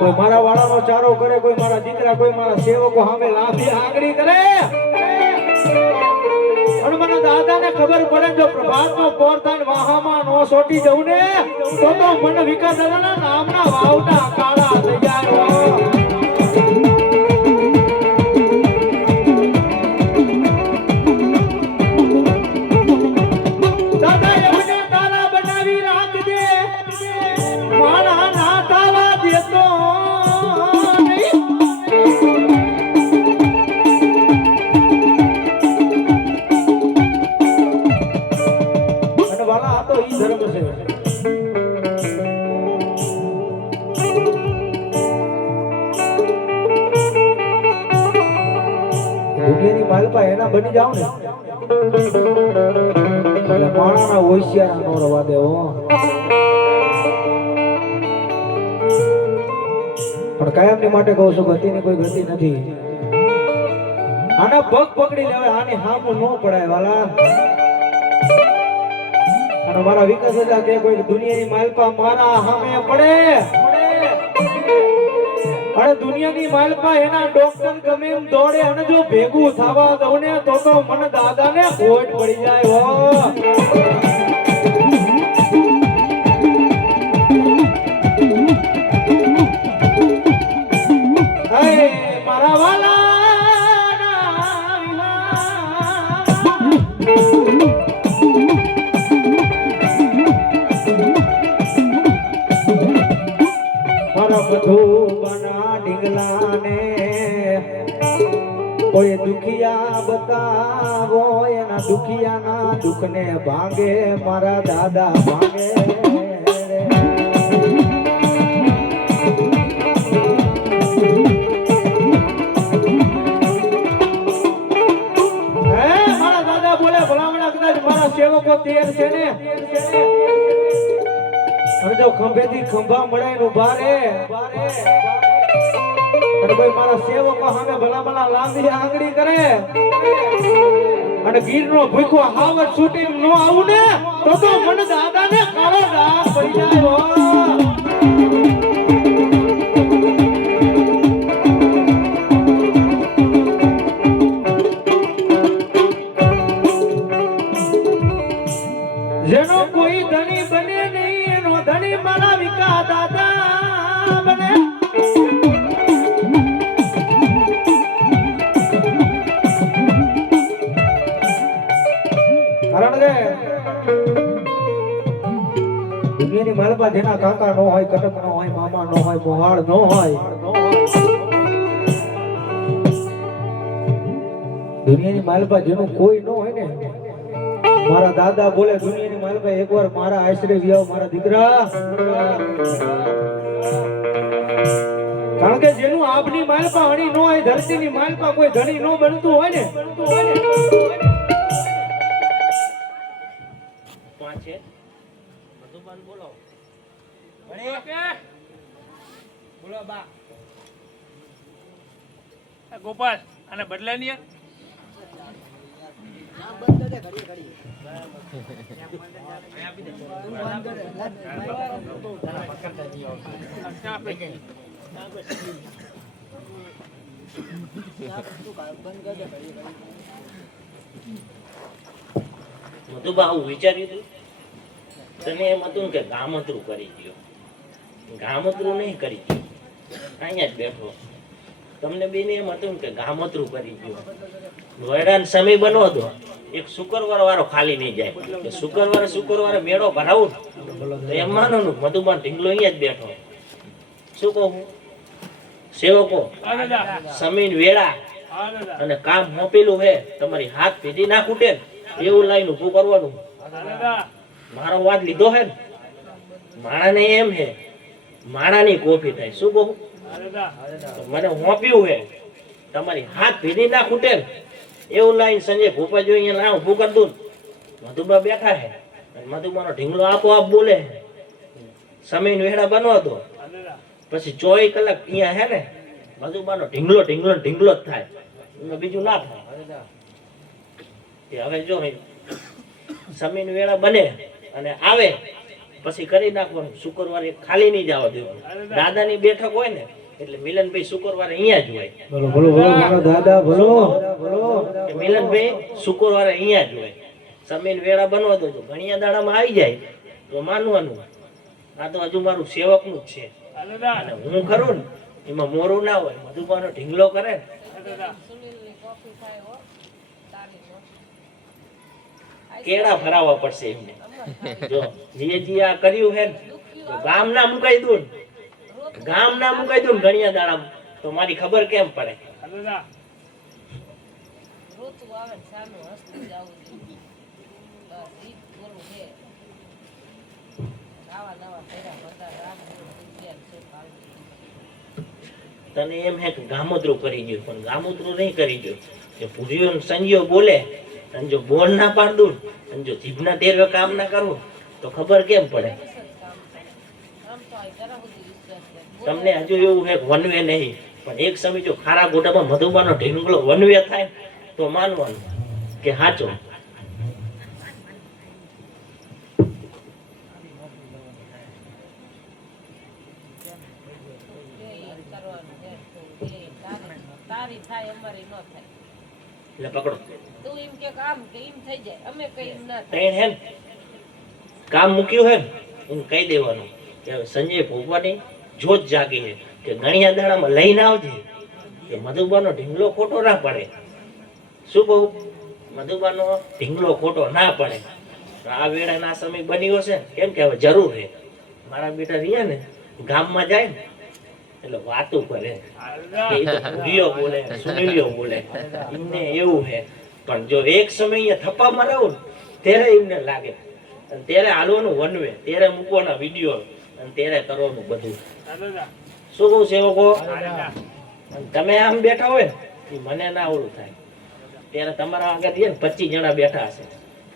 કોઈ મારા વાળાનો ચારો કરે, કોઈ મારા દીકરા, કોઈ મારા સેવકો સામે લાંબી આંગળી કરે અને મને મારા દાદાને ખબર પડે જો પ્રભાતનો પોર થાય વાહામાં નો સોટી જવું ને તો મને વિકાસ દાદાના નામના વાવટા કાળા થઈ જાય દાદા એમને તારા બનાવી રાખજે મારા ના તાવા દેતો વાલા આ તો ઈ ધર્મ છે દુનિયાની માલપા એના બની જાવ ને એટલે માણાના હોશિયાર નો રવા દેવો પણ કાયમની માટે કહું છું ગતિની કોઈ ગતિ નથી આના પગ પકડી લેવાય આની હામું ન પડાય વાલા અને મારા વિકાસ હતા કે કોઈ દુનિયાની માલપા મારા સામે પડે અને દુનિયાની માલપા એના ડોક્ટર ગમે એમ દોડે અને જો ભેગું થવા દઉં ને તો મને દાદાને ખોટ પડી જાય હો મારા વાલા બધું બના ઢીંગલાને કોઈ દુખિયા બતાવો એના દુખિયાના દુઃખને ભાંગે મારા દાદા ભાંગે મારા દાદા બોલે ભલામણા કદાચ મારા સેવકો તેર છે ને અને જો ખંભેથી ખંભા મળાઈને ઉભા રે અને કોઈ મારા સેવકો સામે ભલા ભલા લાંબી આંગળી કરે અને ગીરનો ભૂખો હાવત છૂટી નો આવું ને તો મને દાદાને કાળો ડાઘ પડી જાય હો જેનો કોઈ ધણી બને નહીં એનો ધણી મારા વિકા દાદા બને કારણ કે દુનિયાની માલપા જેના કાકા નો હોય કટક નો હોય મામા નો હોય મોહાળ નો હોય દુનિયાની માલપા જેનું કોઈ નો હોય ને મારા દાદા બોલે દુનિયાની માલપા એકવાર મારા આશરે વ્યાવ મારા દીકરા કારણ કે જેનું આપની માલપા હણી નો હોય ધરતીની માલપા કોઈ ધણી નો બનતું હોય ને પાંચે બધું બાન બોલો બોલો બા ગોપાલ અને બદલાની મધુબા હું વિચાર્યું હતું તને એમ હતું કે ગામતરું કરી ગયો ગામતરું નહીં કરી ગયો અહીંયા જ બેઠો તમને બેને એમ હતું કે ગામતરું કરી ગયો વૈરાન સમય બનો હતો એક શુક્રવાર વાળો ખાલી નહીં જાય કે શુક્રવારે મેળો ભરાવું તો એમ માનો મધુબા ઢીંગલો અહીંયા જ બેઠો શું કહું સેવકો સમીન વેળા અને કામ મોપેલું હે તમારી હાથ ભીડી ના ખૂટે એવું લાઈન ઉભું કરવાનું મારો વાત લીધો હે ને માણાને એમ હે માણાની કોફી થાય શું કહું મને મોપ્યું હે તમારી હાથ ભીડી ના ખૂટે એવું લાઈન સંજય ભૂપા જો અહીંયા ના ઉભું કરી દઉં મધુબા બેઠા હે મધુબાનો ઢીંગલો આપોઆપ બોલે સમય વેળા બનો હતો પછી 24 કલાક અહીંયા હે ને મધુબાનો ઢીંગલો જ થાય બીજું ના થાય હવે જો સમય વેળા બને અને આવે પછી કરી નાખવાનું શુક્રવારે ખાલી નહીં જવા દેવાનું દાદાની બેઠક હોય ને એટલે મિલનભાઈ શુક્રવારે અહીંયા જ હોય બોલો બોલો બોલો મારો દાદા બોલો બોલો મિલનભાઈ શુક્રવારે અહીંયા જ હોય સમીન વેળા બનવા દો છો ઘણીયા દાડામાં આવી જાય તો માનવાનું આ તો હજુ મારું સેવકનું જ છે હાલો દા અને હું ખરું ને એમાં મોરું ના હોય મધુબાનો ઢીંગલો કરે ને હાલો દા કેળા ભરાવવા પડશે એમને જો જે આ કર્યું હે ને તો ગામ ના મુકાઈ દઉં ને ગામ ના મુકાઈ દઉં ને ઘણીયા દાડામાં તો મારી ખબર કેમ પડે હાલો દા તને એમ હે કે ગામોતરું કરી ગયું પણ ગામોતરું નહીં કરી ગયું કે ભૂરીઓ ને સંજીઓ બોલે અને જો બોલ ના પાડ દઉં અને જો જીભના ટેરવે કામ ના કરવું તો ખબર કેમ પડે તમને હજુ એવું હે કે વનવે નહીં પણ એક સમય જો ખારા ગોટામાં મધુબાનો ઢીંગલો વનવે થાય તો માનવાનું કે સાચો તારી થાય અમારી ન થાય એટલે પકડો તું એમ કે કામ કે એમ થઈ જાય અમે કઈ એમ ના થાય તૈણ હે ને કામ મૂક્યું હે ને એને કહી દેવાનું કે હવે સંજય ભોગવાની જોત જાગી છે કે ઘણીયા દાડામાં લઈને આવજે કે મધુબાનો ઢીંગલો ખોટો ના પડે શું કહું મધુબાનો ઢીંગલો ખોટો ના પડે આ વેળાના સમય બન્યો છે કેમ કે હવે જરૂર છે મારા બેટા રહ્યા ને ગામમાં જાય ને એટલે વાતો કરે હાલો દા એ તો ભૂરીઓ બોલે સુનીલીઓ બોલે એમને એવું છે પણ જો એક સમય અહીંયા થપ્પા મરાવું ને ત્યારે એમને લાગે અને ત્યારે હાલવાનું વનવે ત્યારે મૂકવાના વિડીયો અને ત્યારે કરવાનું બધું હાલો દા શું કહું સેવકો હાલો દા અને તમે આમ બેઠા હોય ને એ મને ના ઓલું થાય ત્યારે તમારા આગળ છે ને 25 જણા બેઠા હશે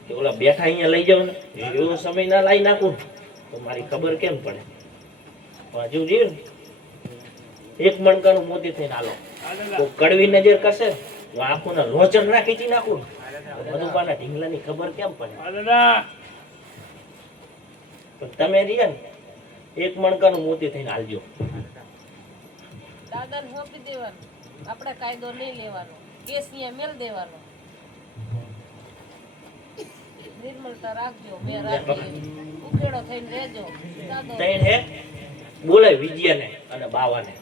કે ઓલા બેઠા અહીંયા લઈ જાવ ને એવો સમય ના લાવી નાખું ને તો મારી ખબર કેમ પડે હજુ રહ્યું ને એક મણકાનું મોતી થઈને હાલો હાલો દા તો કડવી નજર કરશે તો આંખોના લોચન ના ખીચી નાખું ને તો મધુબાના ઢીંગલાની ખબર કેમ પડે હાલો દા પણ તમે રહ્યા ને એક મણકાનું મોતી થઈને હાલજો દાદાને સોંપી દેવાનું આપણે કાયદો નહીં લેવાનો કેસ અહીંયા મેલ દેવાનો નિર્મળતા રાખજો મેં રાખી ઉકેડો થઈને રહેજો દાદો તૈણ હે બોલાય વિજયાને અને બાવાને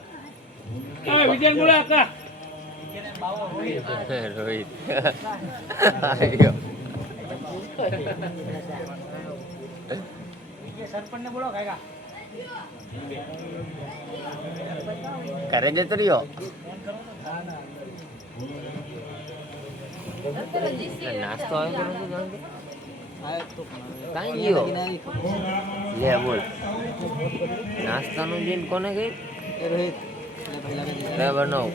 હા વિજયન બોલા અક્કા રોહિત આયો કરે જતો રહ્યો નાસ્તો આવ્યો કાંઈ ગયો લે બોલ નાસ્તાનું દિન કોને ગઈ લે બનાવ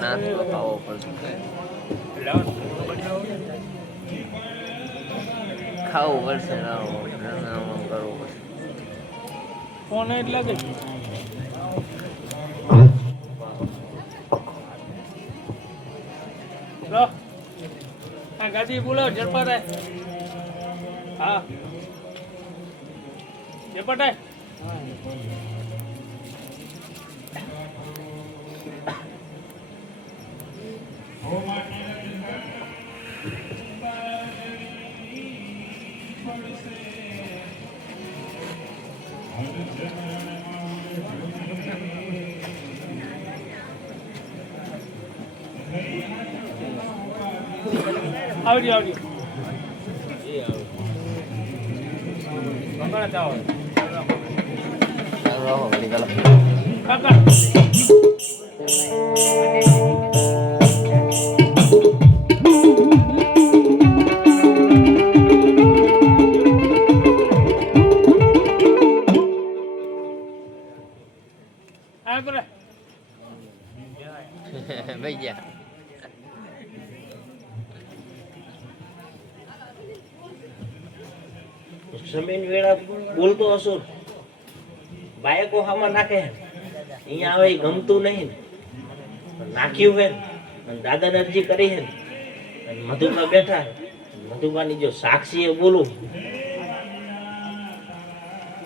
નાસ્તો ખાવો પડશે ખાવું પડશે કરવું પડશે ફોન એટલે કે લો આ ગાડી બોલાવ ઝડપાટાય હા ઝડપાટાય આવજો આવજો ભગવાન જાઓ કાકા આ કરે ભૈયા જમીન વેળા બોલતો હશો ને. બાયકો હામાં નાખે હે. અહીંયા આવે ઈ ગમતું નહીં ને. પણ નાખ્યું હે ને. અને દાદાને અરજી કરી હે ને. અને મધુબા બેઠા હે. મધુબાની જો સાક્ષી એ બોલું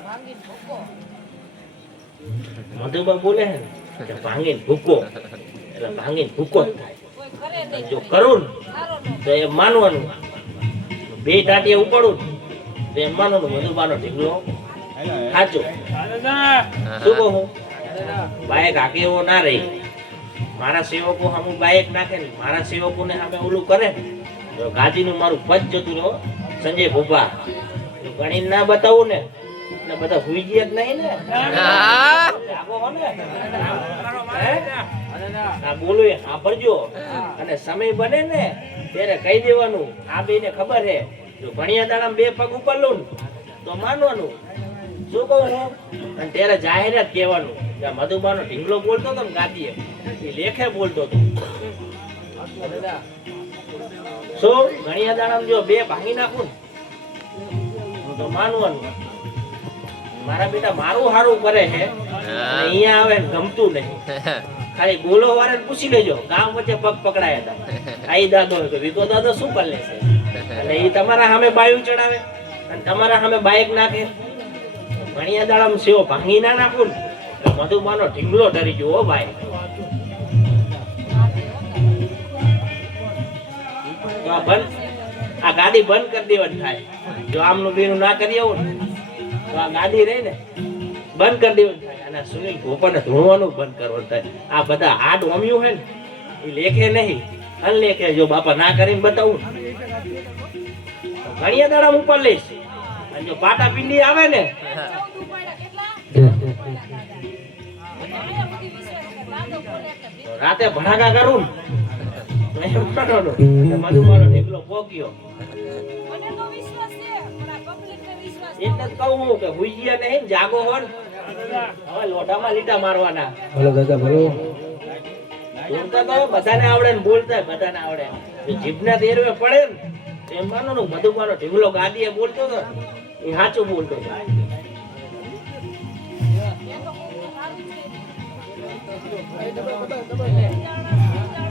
ભાંગી ભૂકો મધુબા બોલે હે ને કે ભાંગીને ભૂકો એટલે ભાંગીને ભૂકો જ થાય કોઈ કરે નહીં જો કરું ને સારો ન તો એ માનવાનું બે ટાટીએ ઉપાડું તો એમ માનો ને મધુબાનો ઢીંગલો સાચો. હા દાદા શું કહું હું? બાઈક હાકે એવો ના રહી. મારા સેવકો સામે બાઈક નાખે ને મારા સેવકોને સામે ઓલું કરે ને તો ગાજીનું મારું પદ જતું રહ્યો સંજય ભોપા. જો ગણીને ના બતાવું ને એટલે બધા ભૂઈ ગયા જ નહીં ને. જાગો હો ને. હે? આ બોલું એ સાંભળજો અને સમય બને ને ત્યારે કહી દેવાનું. આ બેને ખબર હે જો ભણિયા દાડામાં બે પગ ઉપર લઉં ને તો માનવાનું. શું કહું હું? અને ત્યારે જાહેરાત કહેવાનું કે આ મધુબાનો ઢીંગલો બોલતો હતો ને ગાદીએ એ લેખે બોલતો હતો. શું ઘણીયા દાડામાં જો બે ભાંગી નાખું ને તો માનવાનું મારા બેટા મારું સારું કરે છે અને અહીંયા આવે ને ગમતું નહીં. ખાલી ગોલો વાળાને પૂછી લેજો ગામ વચ્ચે પગ પકડાયા હતા આઈ દાદો તો વિકો દાદો શું કરી લેશે અને એ તમારા સામે બાયું ચડાવે અને તમારા સામે બાઈક નાખે. ઘણીયા દાડામાં સેવો ભાંગી ના નાખું ને તો મધુબાનો ઢીંગલો ડરી ગયો હો ભાઈ. તો આ ગાડી બંધ કરી દેવાની થાય. જો આમનું બીનું ના કરી આવું ને તો આ ગાડી રહી ને બંધ કરી દેવાની થાય. અને સુનિલ ભોપાને ધૂણવાનું બંધ કરવાનું થાય. આ બધા હાડ ઓમ્યું હે ને એ લેખે નહીં અનલેખે જો બાપા ના કરીને બતાવું ને ઘણીયા દાડા ઉપર લઈશ. અને જો પાટા પિંડી આવે ને રાતે ભડાકા કરું ને મધુબાનો ઢીંગલો પોક્યો. એટલે જ કહું હું કે ભૂજિયા નહીં જાગો હો ને હવે લોટામાં લીટા મારવાના. ભલો દાદા ભલો. બોલતા તો બધાને આવડે ને બોલતા બધાને આવડે. જીભના તેરવે પડે ને તો એમ માનો ને મધુબાનો ઢીંગલો ગાદીએ બોલતો હતો એ સાચું બોલતો હતો.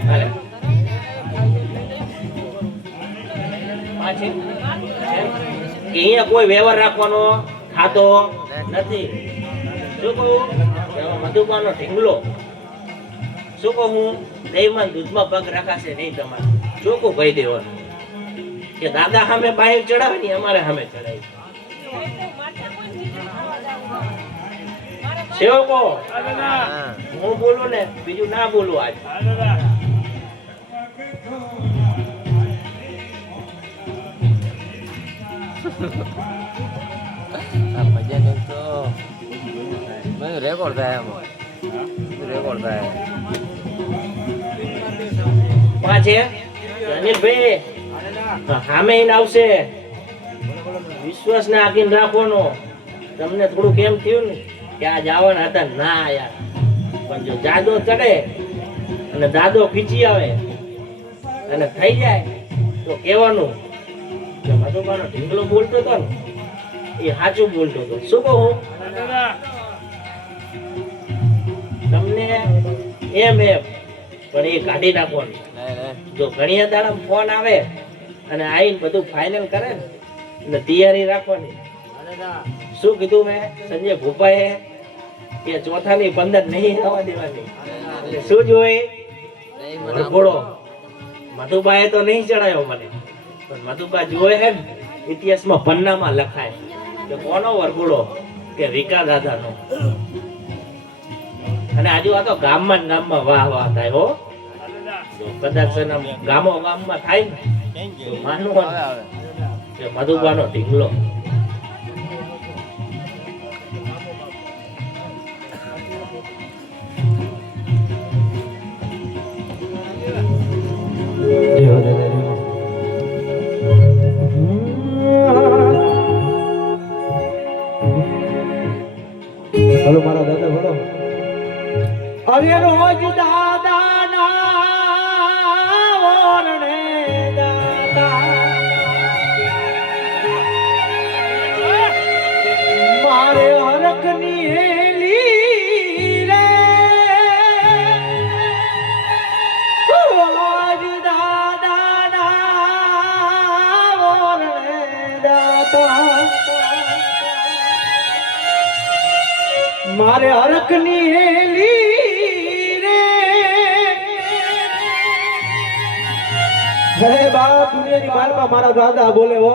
હાલે. પાછી કે અહીંયા કોઈ વ્યવહાર રાખવાનો ખાતો નથી. શું કહું? મધુબાનો ઢીંગલો શું કહું હું? દહીંમાં દૂધમાં પગ રાખાશે નહીં તમારે. ચોખ્ખું કહી દેવાનું કે દાદા સામે બાઈક ચડાવે ને અમારે સામે ચડાવી. સેવકો હા દાદા હું બોલું ને બીજું ના બોલું આજ. હા દાદા આ ભજન એક તો બધું રેકોર્ડ થાય એમાં રેકોર્ડ થાય. પાછે અનિલભાઈ સામે એને આવશે વિશ્વાસ ને આખીને રાખવાનો. તમને થોડું કેમ થયું ને કે આ જવાના હતા ના આયા પણ જો જાદો ચડે અને દાદો ખીચી આવે અને થઈ જાય તો કહેવાનું કે મધુબાનો ઢીંગલો બોલતો હતો ને એ સાચું બોલતો હતો. શું કહું? દાદા તમને એમ પણ એ કાઢી નાખવાનું. જો ઘણીયા દાડા ફોન આવે અને આવીને બધું ફાઇનલ કરે ને એટલે તૈયારી રાખવાની. શું કીધું મેં સંજય ભોપાએ કે ચોથાની 15 નહીં આવવા દેવાની. એટલે શું જોઈ વરઘોડો મધુબાએ તો નહીં ચડાયો મને પણ મધુબા જોયે હે ને ઇતિહાસમાં પન્નામાં લખાય કે કોનો વરઘોડો કે વિકા દાદાનો. અને આજુ આ તો ગામમાં ને ગામમાં વાહ વાહ થાય હો. જો કદાચ ગામમાં થાય ને તો માનવું કે મધુબાનો ઢીંગલો. જય હો દાદા જય હો. ભલો મારા દાદા ભલો. હવે રોજ દાદા ના ઓરણે દાદા મારે હરખની હેલી રે રોજ દાદા ના ઓરણે દાદા મારે હરખની હેલી રે હે બા દુનિયાની માલમાં મારા દાદા બોલે હો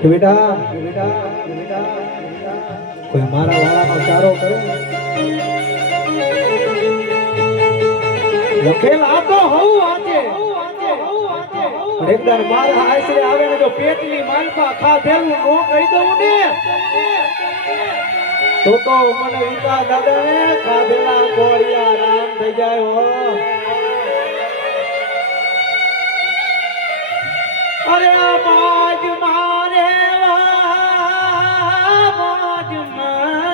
કે બેટા કોઈ મારા વાળાનો ચારો કરે લખેલ આ તો હવું વાંચે એકદાર મારા આશરે આવે ને જો પેટની માલપા ખાધેલું નો કહી દઉં ને તો મને વિકા દાદા ને ખાધેલા કોળિયા રામ થઈ જાય હો અરે મોજ મારે મોજ મારે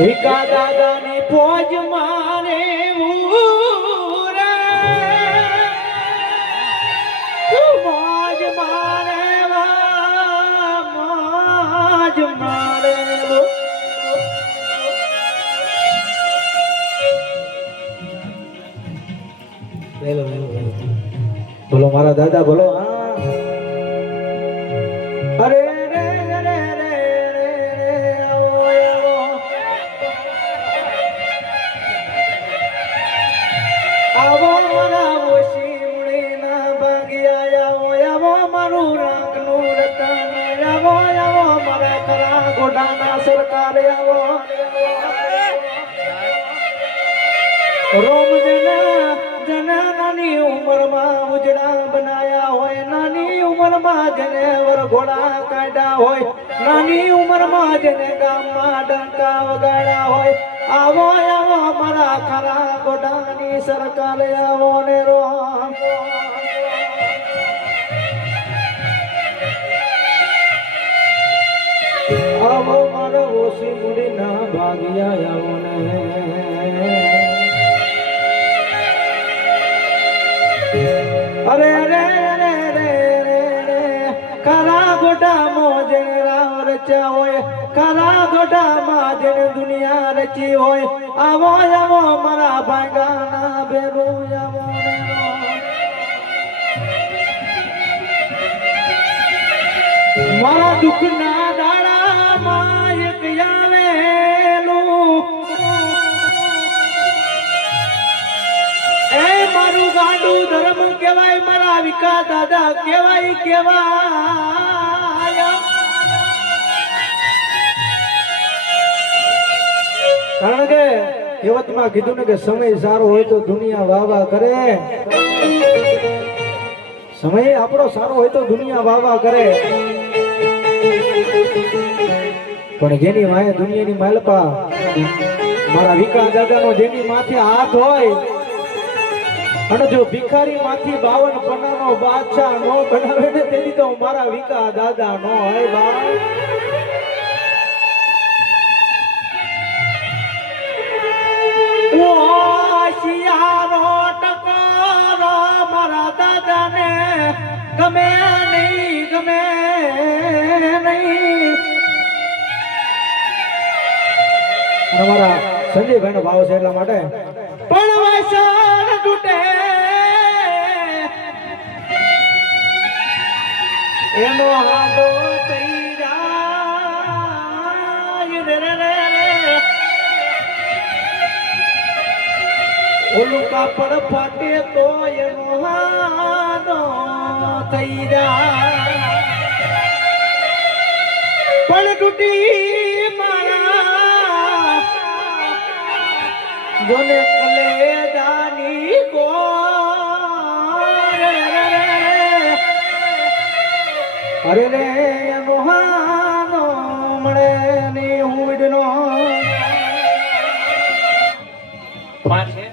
વિકા દાદા ની ફોજ મારે મોજ મારે મોજ મારે બોલો મારા દાદા બોલો અરે રે રે રે રે આવો મારા શિવડી ના ભાગ્યા આવો મારું રાગનું રતન આવો મારા ખરા ગોડાના સરકાર આવો રોમ જના નાની ઉંમરમાં ઉજડા બનાયા હોય નાની ઉંમરમાં જેને વરઘોડા કાઢ્યા હોય નાની ઉંમરમાં જેને ગામમાં ડંકા વગાડ્યા હોય આવો મારા ખરા ગોડાની સરકાર આવો ને રોમ આવો મારો ઓછી મુડી ના ભાગ્યા આવો ને અરે રે રે રે રે ખરા ગોડા મોજન રાવ રચ્યા હોય ખરા ગોડા માજન દુનિયા રચી હોય આવો મારા ભાંગાના બેરો આવો મારા દુઃખના દાડા માયક આવેલું એ મારું ગાંડું ધર્મ કહેવાય મારા વિકા દાદા કહેવાય કારણ કે કહેવતમાં કીધું ને કે સમય સારો હોય તો દુનિયા વાવા કરે સમય આપણો સારો હોય તો દુનિયા વાવા કરે પણ જેની માએ દુનિયાની માલપા મારા વિકા દાદાનો જેની માથે હાથ હોય અને જો ભિખારી માંથી 52 પન્નાનો બાદશાહ નો બનાવે ને તેની તો મારા વિકા દાદા નો હોય બા શિયારો ટકોરો મારા દાદા ને ગમે નહીં અમારા સંજયભાઈ નો ભાવ છે એટલા માટે પણ વસણ તૂટે એનો હાથો થઈ જાય રે ઓલું કાપડ ફાટે તો એનો હાથો થઈ જાય પણ તૂટી મારા જોને કલેજાની કો અરે રે મોહાનો મળે ને ઉડનો છે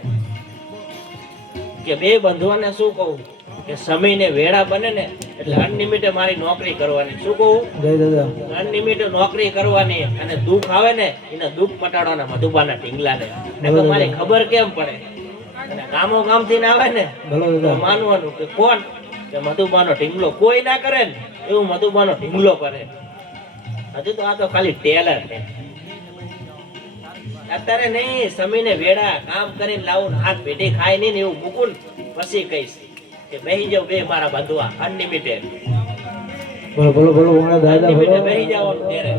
કે બે બંધુઓને શું કહું કે સમયને વેળા બને ને એટલે અનલિમિટેડ મારી નોકરી કરવાની શું કહું જય દાદા અનલિમિટેડ નોકરી કરવાની અને દુઃખ આવે ને એને દુઃખ મટાડવાના મધુબાના ઢીંગલાને નકર મારી ખબર કેમ પડે અને ગામો ગામથી ના આવે ને ભલો તો દાદા માનવાનું કે કોણ કે મધુબાનો ઢીંગલો કોઈ ના કરે ને એવું મધુબાનો ઢીંગલો કરે હજુ તો આ તો ખાલી ટેલર છે અત્યારે નહીં સમયને વેળા કામ કરીને લાવું હાથ ભેટી ખાય નહીં ને એવું મૂકું પછી કહીશ કે બેહી જાવ બે મારા બંધુઆ અનલિમિટેડ બોલો મારા દાદા બોલો બેહી જવાનું ત્યારે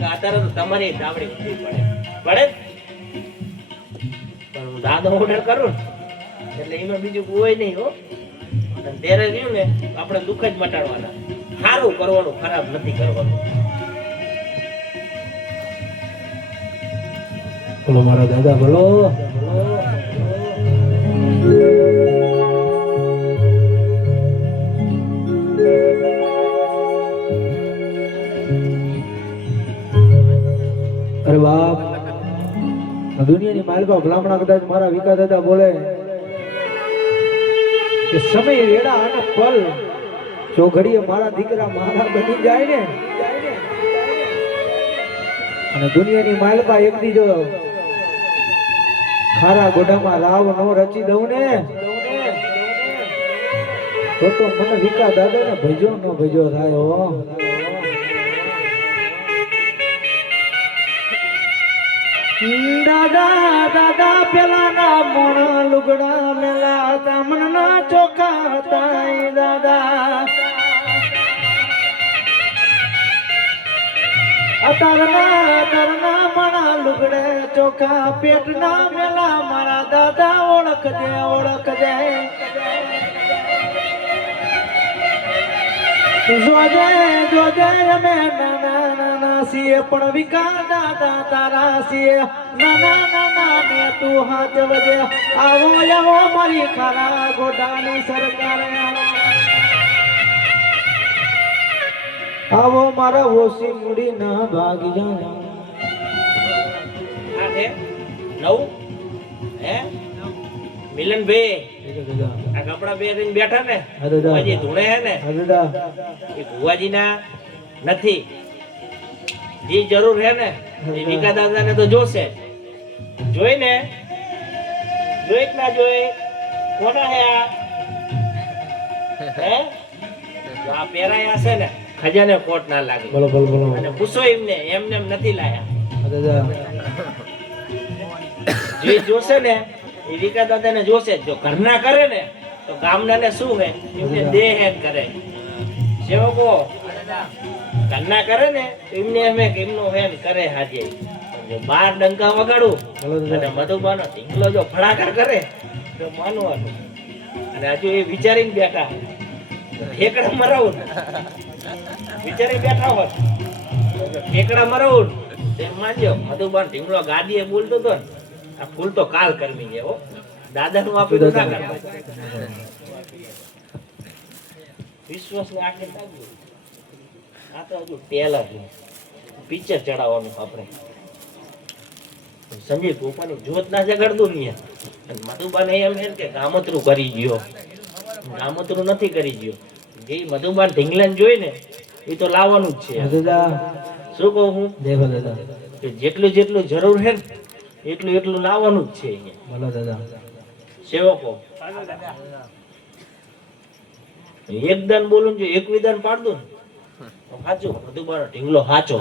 કે અત્યારે તો તમારી ચામડી ઊંધી પડે પણ હું દાદો ઓર્ડર કરું ને એટલે એમાં બીજું કોઈ નહીં હો. અને ત્યારે રહ્યું ને આપણે દુઃખ જ મટાડવાના, સારું કરવાનું, ખરાબ નથી કરવાનું. બોલો મારા દાદા બોલો. અરે બાપ, દુનિયાની માલપા ભલામણા કદાચ મારા વિકા દાદા બોલે કે સમય વેળા અને પલ જો ઘડીએ મારા દીકરા મારા બની જાય ને, અને દુનિયાની માલપા એક દીજો ખારા ગોડામાં રાવ નો રચી દઉં ને તો મને વિકા દાદા ને ભજો નો ભજો થાય હો. દાદા દાદા પેલા ના મોણ લુગડા મેલા હતા, મન ના ચોખા હતા દાદા. અતારના મણા લુગડે ચોખા પેટ ના મેલા મારા દાદા ઓળખજે ઓળખજે. જોજે જોજે અમે નાના નાના છીએ પણ વિકા દાદા તારા છીએ નાના નાના ને તું હાચવજે. આવો આવો મારી ખારા ગોડાની સરકારે આવો મારા ઓછી મૂડી ના ભાગી જાય. આ છે નવું હે મિલનભાઈ, આ કપડા પહેરીને બેઠા ને ભુવાજી ધૂણે હે ને એ ભુવાજીના નથી. જે જરૂર હે ને એ વિકા દાદા ને તો જોશે. જોઈને જોઈ કે ના જોઈ કોના હે આ હે જો આ પહેરાયા હશે ને ખજાને કોટ ના લાગે. બોલો બોલો બોલો. અને પૂછો એમને એમને એમ નથી લાયા. જે જોશે ને એ વિકા દાદા ને જોશે. જો ઘરના કરે ને તો ગામના ને શું હે એમને દેહ હેન કરે. સેવકો ઘરના કરે ને એમને એમ એમનો હેન કરે હાજે. જો બાર ડંકા વગાડું અને મધુબાનો ઢીંગલો જો ફડાકા કરે તો માનવાનું. અને હજુ એ વિચારીને બેઠા ઠેકડા મરાવું વિચારી બેઠા હોત ઠેકડા મરાવું તેમ માનજો. મધુબાન ઢીંગલો ગાડીએ બોલતો હતો ને આ ફૂલ તો કાલ કરમી છે હો. દાદા નું આપી તો ના કરવા. વિશ્વાસ ને આખે લાગ્યું. આ તો હજુ પહેલા છે પિક્ચર ચડાવવાનું આપણે. સંજય ગોપાની જોત ના જગાડતું નહીં. અને મધુબાને એમ છે કે ગામતરું કરી ગયો. ગામતરું નથી કરી ગયો. જે મધુબાન ઢીંગલાને જોઈ ને એ તો લાવવાનું જ છે. શું કહું હું કે જેટલું જેટલું જરૂર છે ને એટલું એટલું લાવવાનું જ છે અહીંયા. સેવકો એક દાન બોલું જો એક વિધાન પાડ દઉં તો સાચું મધુબાનો ઢીંગલો સાચો.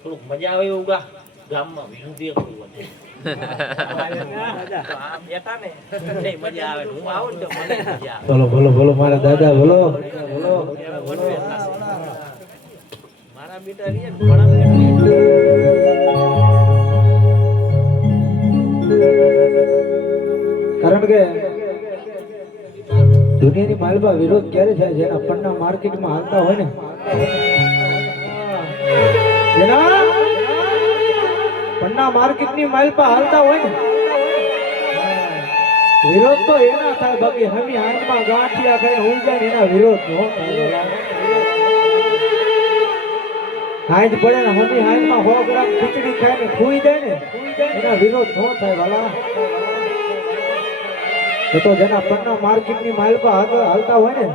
થોડુંક મજા આવે એવું ગામમાં વિરોધી વધે. બેઠા ને નહીં મજા આવે. હું આવું ને તો મને મજા આવે. બોલો બોલો બોલો મારા દાદા બોલો બોલો. મારા બેટા રીએ ને ઘણા બેટા કારણ કે દુનિયાની માલપા વિરોધ ક્યારે થાય? જેના પન્ના માર્કેટમાં હાલતા હોય ને જેના પન્ના માર્કેટની માલપા હાલતા હોય ને વિરોધ તો એના થાય. બાકી હમી હાથમાં ગાંઠિયા ખાઈને હોઈ જાય ને એના વિરોધ નો થાય. હાથ પડે ને હમી હાથમાં 100 ગ્રામ ખીચડી ખાઈને ખુઈ જાય ને એના વિરોધ નો થાય વાલા. તો જેના પન્ના માર્કેટની માલપા હાલતા હોય ને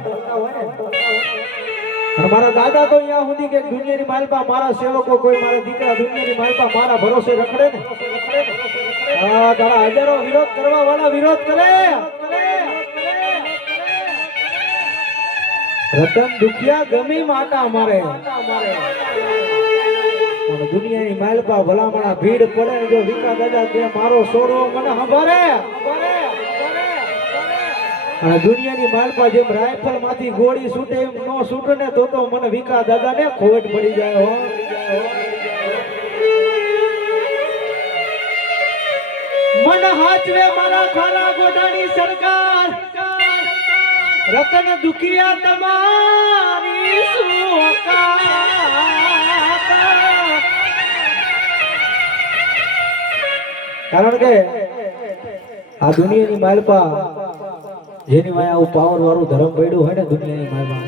મારા દાદા તો અહીંયા સુધી કે દુનિયાની માલપા મારા સેવકો કોઈ મારા દીકરા દુનિયાની માલપા મારા ભરોસે રખડે ને તારા હજારો વિરોધ કરવા વાળા વિરોધ કરે. રતન દુખિયા ગમી માટા મારે પણ દુનિયાની માલપા ભલામણા ભીડ પડે જો વિકા દાદા કે મારો સોડવો મને સંભાળે અને દુનિયાની માલપા જેમ રાઇફલ માંથી ગોળી છૂટે એમ નો છૂટે ને તો મને વિકા દાદા ને ખોટ પડી જાય હો. મન હાચવે મારા ખારા ગોડાની સરકાર, રતન દુખિયા તમારી સુકાત. કારણ કે આ દુનિયાની માલપા જેની વાય આવું પાવર વાળું ધર્મ પડ્યું હોય ને દુનિયાની માલપા,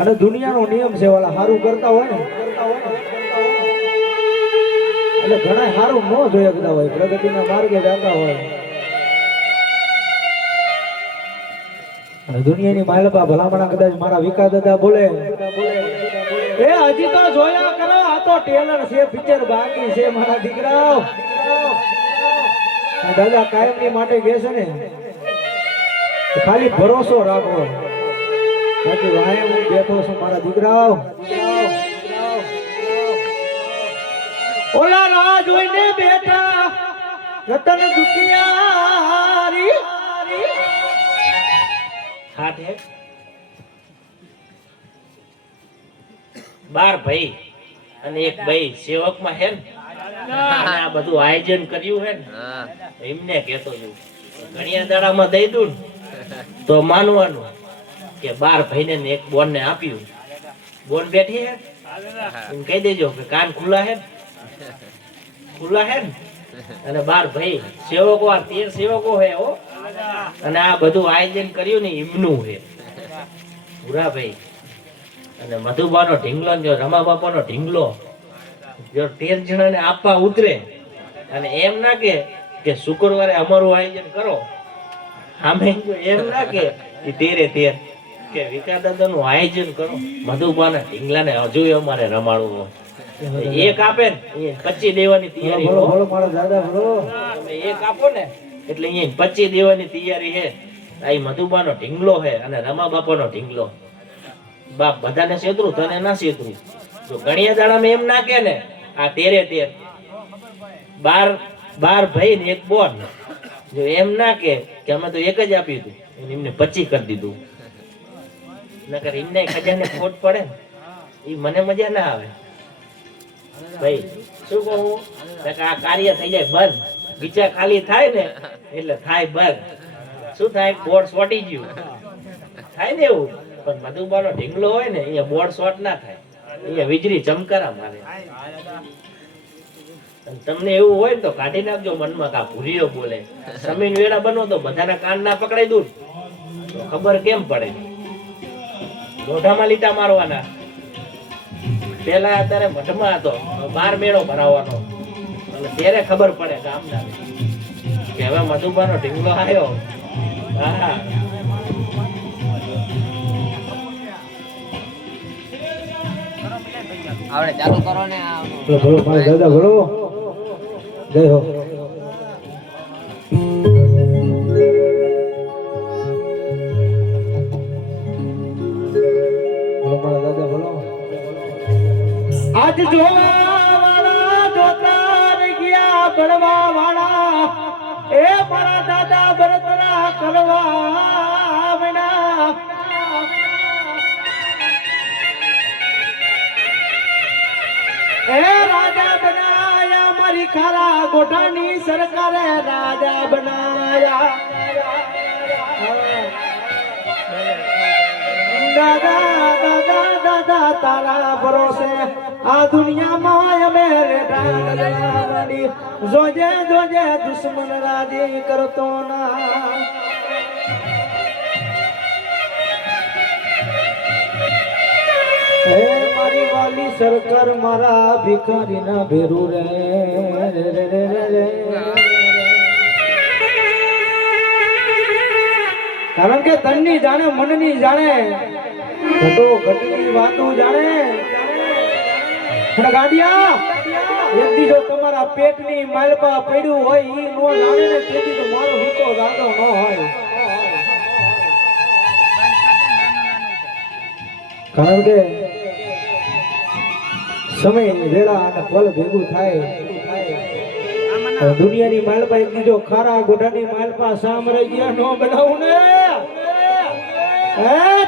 અને દુનિયાનો નિયમ છે વાળા સારું કરતા હોય ને એટલે ઘણા સારું ન જોઈ શકતા હોય, પ્રગતિના માર્ગે જતા હોય. અને દુનિયાની માલપા ભલામણા કદાચ મારા વિકા દાદા બોલે, એ હજી તો જોયા કરો, આ તો ટેલર છે, પિક્ચર બાકી છે મારા દીકરાઓ. દાદા કાયમની માટે કહે છે ને તો ખાલી ભરોસો રાખો, બાકી વાય હું બેઠો છું મારા દીકરાઓ. ઓલા રાહ જોઈને બેઠા રતન દુખિયારી હાથ હે 12 ભાઈ અને એક ભાઈ સેવકમાં હે ને, અને આ બધું આયોજન કર્યું હે ને હા એમને કહેતો છું, ઘણીયા દાડામાં દઈ દઉં ને તો માનવાનું કે 12 ભાઈને ને એક બોન ને આપ્યું. બોન બેઠી હે એમ કહી દેજો કે કાન ખુલ્લા હે ને, ખુલ્લા હે ને. અને 12 ભાઈ સેવકો, આ 13 સેવકો હે હો. અને આ બધું આયોજન કર્યું ને એમનું હે ભૂરાભાઈ અને મધુબાનો ઢીંગલો ને જો રમા બાપાનો ઢીંગલો જો 13 જણાને આપવા ઉતરે અને એમ ના કે શુક્રવારે અમારું આયોજન કરો, આમે એમ ના કે 13 કે વિકા દાદાનું આયોજન કરો, મધુબાના ઢીંગલાને હજુ અમારે રમાડવું. એક આપે ને 25 દેવાની તૈયારી બોલો હો. બોલો મારા દાદા બોલો. તમે એક આપો ને એટલે અહીંયા 25 દેવાની તૈયારી હે. આ મધુબાનો ઢીંગલો હે અને રમા બાપાનો ઢીંગલો. બાપ બધાને છેતરું, તને ના છેતરું. જો ઘણીયા દાડામાં એમ ના કે ને આ 13 12 ભાઈ ને એક બોન, જો એમ ના કે અમે તો એક જ આપ્યું હતું, એમને 25 કરી દીધું, નકર એમને ખજાને ખોટ પડે ને એ મને મજા ના આવે. ભાઈ શું કહું, આ કાર્ય થઈ જાય બંધ, ગીચા ખાલી થાય ને એટલે થાય બંધ. શું થાય, બોર્ડ સોટી ગયું થાય ને એવું. પણ મધુબાનો ઢીંગલો હોય ને અહીંયા બોર્ડ શોર્ટ ના થાય, અહીંયા વીજળી ચમકારા મારે. અને તમને એવું હોય ને તો કાઢી નાખજો મનમાં કા ભૂરીઓ બોલે. સમીન વેળા બનો તો બધાના કાન ના પકડાઈ દઉં તો ખબર કેમ પડે. મોઢામાં લીટા મારવાના. પેલા અત્યારે મઠમાં હતો, 12 મેળો ભરાવાનો, અને ત્યારે ખબર પડે ગામના કે હવે મધુબાનો ઢીંગલો આવ્યો. હા આપણે ચાલુ કરો ને આ બોલો બોલો મારા દાદા બોલો. જય હો. બોલો મારા દાદા બોલો. આજ જોવા વાળા જોતા રહી ગયા, બળવા વાળા એ મારા દાદા બળતરા કરવા વિના. એ રાજા બનાયા મારી ખારા ગોઠાની સરકારે રાજા બનાયા. દાદા દાદા દાદા તારા ભરોસે આ દુનિયામાં અમે રેડાવાની. જોજે જોજે દુશ્મન રાજી કરતો ના. હે મારી વાલી સરકાર મારા ભિખારી ના ભેરું રે. કારણ કે તનની જાણે મનની જાણે ઘટો ઘટની વાતો જાણે. ગાંડિયા એક દી જો તમારા પેટની માલપા પડ્યું હોય ઈ નો જાણે ને તેથી તો મારો હિકો દાદો ન હોય. કારણ કે સમય વેળા અને પલ ભેગું થાય હવે દુનિયાની માલપા એક બીજો ખારા ગોઢાની માલપા સામરાઈ ગયા નો બનાવું ને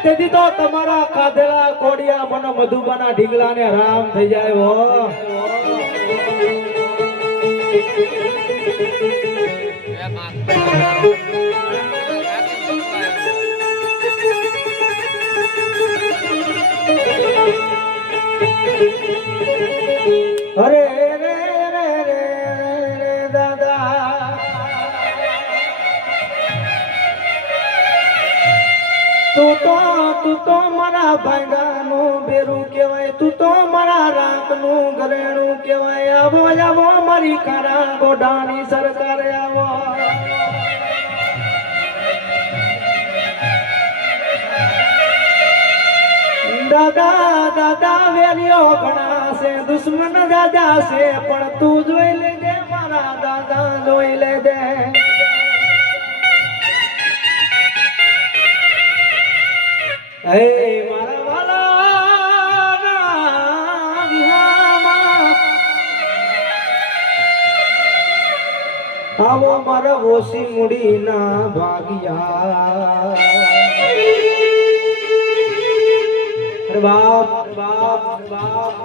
તેથી તો તમારા ખાધેલા કોડિયા મને મધુબાના ઢીંગલાને રામ થઈ જાય હો અરે રે રે રે રે દાદા તું તો મારા ભાંગાનું બેરું કહેવાય તું તો મારા રાતનું ઘરેણું કહેવાય આવો આવો મારી કારા ગોડાની સરકાર આવો દાદા દાદા વેલ્યો ઘણા છે દુશ્મન દાદા છે પણ તું જોઈ લેજે મારા દાદા જોઈ લેજે હે મારા વાલા વિહામાં આવો મારા ઓછી મૂડી ના ભાગ્યા બાપ બાપ બાપ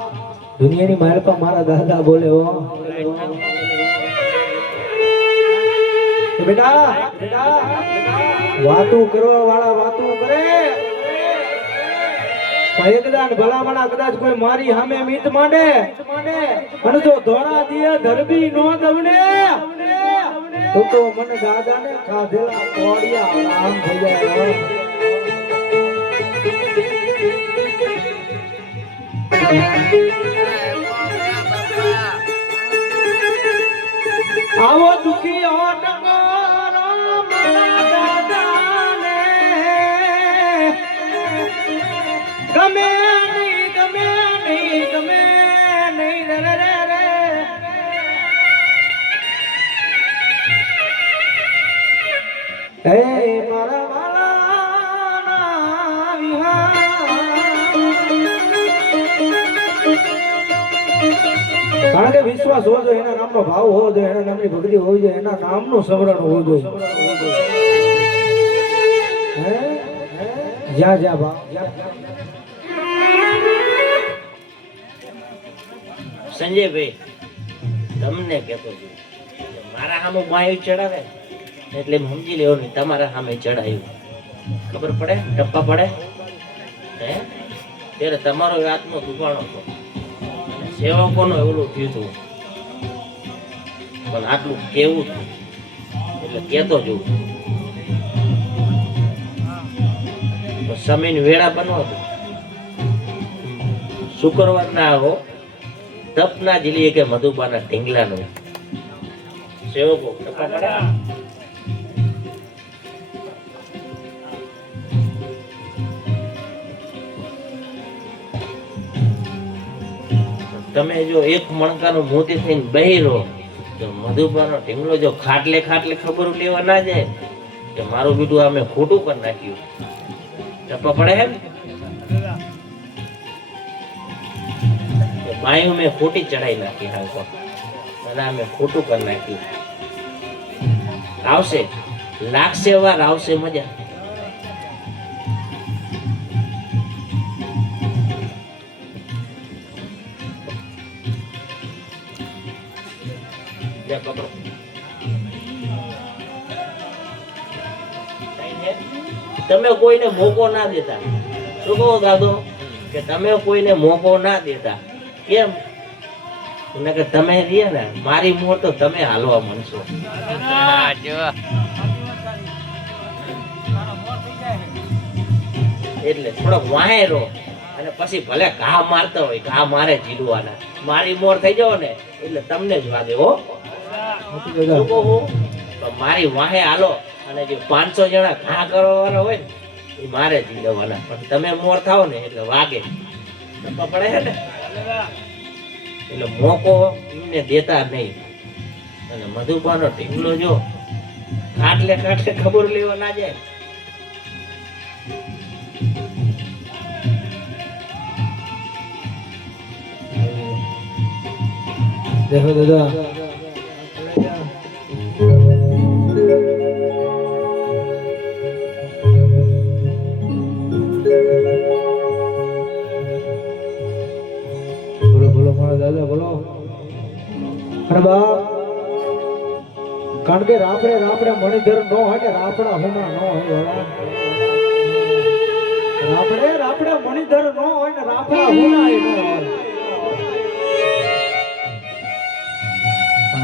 દુનિયાની મારે પર મારા દાદા બોલે હો બેટા બેટા વાતું કરવા વાળા વાતું કરે એકદાન ભલામણા કદાચ કોઈ મારી સામે મીત માંડે અને જો ધોળા દિયે ધરબી નો દવને તો મને દાદાને ખાધેલા કોડિયા આમ થઈ જાય આવો દુખી ગમે નહીં ગમે નહીં ગમે નહીં રે રે રે હે મારા વાલા વિહા કારણ કે વિશ્વાસ હોવો જોઈએ એના નામનો ભાવ હોવો જોઈએ એના નામની ભક્તિ હોવી જોઈએ એના નામનું સ્મરણ હોવું જોઈએ જ્યાં જ્યાં ભાવ સંજયભાઈ તમને કહેતો છું મારા સામે બાયું ચડાવે એટલે સમજી લેવાનું તમારા સામે ચડાયું ખબર પડે ટપ્પા પડે હે ત્યારે તમારો આત્મો દુભાણો હતો સેવકોનો એવડું થયું હતું પણ આટલું કેવું હતું એટલે કેતો જોવું સમયની વેળા બનવો હતો શુક્રવાર ના આવો તપ ના જીલીએ કે મધુબાના ઢીંગલાનો સેવકો ટપા પડે તમે જો એક મણકાનું મોતી થઈને બહેરો તો મધુબાનો ઢીંગલો જો ખાટલે ખાટલે ખબર લેવા ના જાય કે મારું બીડું અમે ખોટું કરી નાખ્યું ટપા પડે હે બાયું મેં ખોટી ચડાઈ નાખી હાલ તો અને અમે ખોટું કરી નાખ્યું આવશે લાગશે વાર આવશે મજા તમે કોઈને મોકો ના દેતા શું કહો દાદો કે તમે કોઈને મોકો ના દેતા કેમ કે તમે રહ્યા ને મારી મોર તો તમે હાલવા માંડશો એટલે થોડોક વાહેરો અને પછી ભલે ઘા મારતા હોય ઘા મારે જીડવાના મારી મોર થઈ જાવ ને એટલે તમને જ વાગે હો મારી વાહે હાલો અને જે 500 જણા ઘા કરવાના હોય ને એ મારે જીડવાના પણ તમે મોર થાવ ને એટલે વાગે પડે છે ને એટલે મોકો એમને દેતા નહીં અને મધુબાનો ઢીંગલો જો ખાટલે ખાટલે ખબર લેવા ના જાય દેખો દાદા અરે બાપ કારણ કે રાપડે મણિધર નો હોય ને રાપડા હોના નો હોય વાળા. રાપડે મણિધર નો હોય ને રાપડા હોના નો હોય.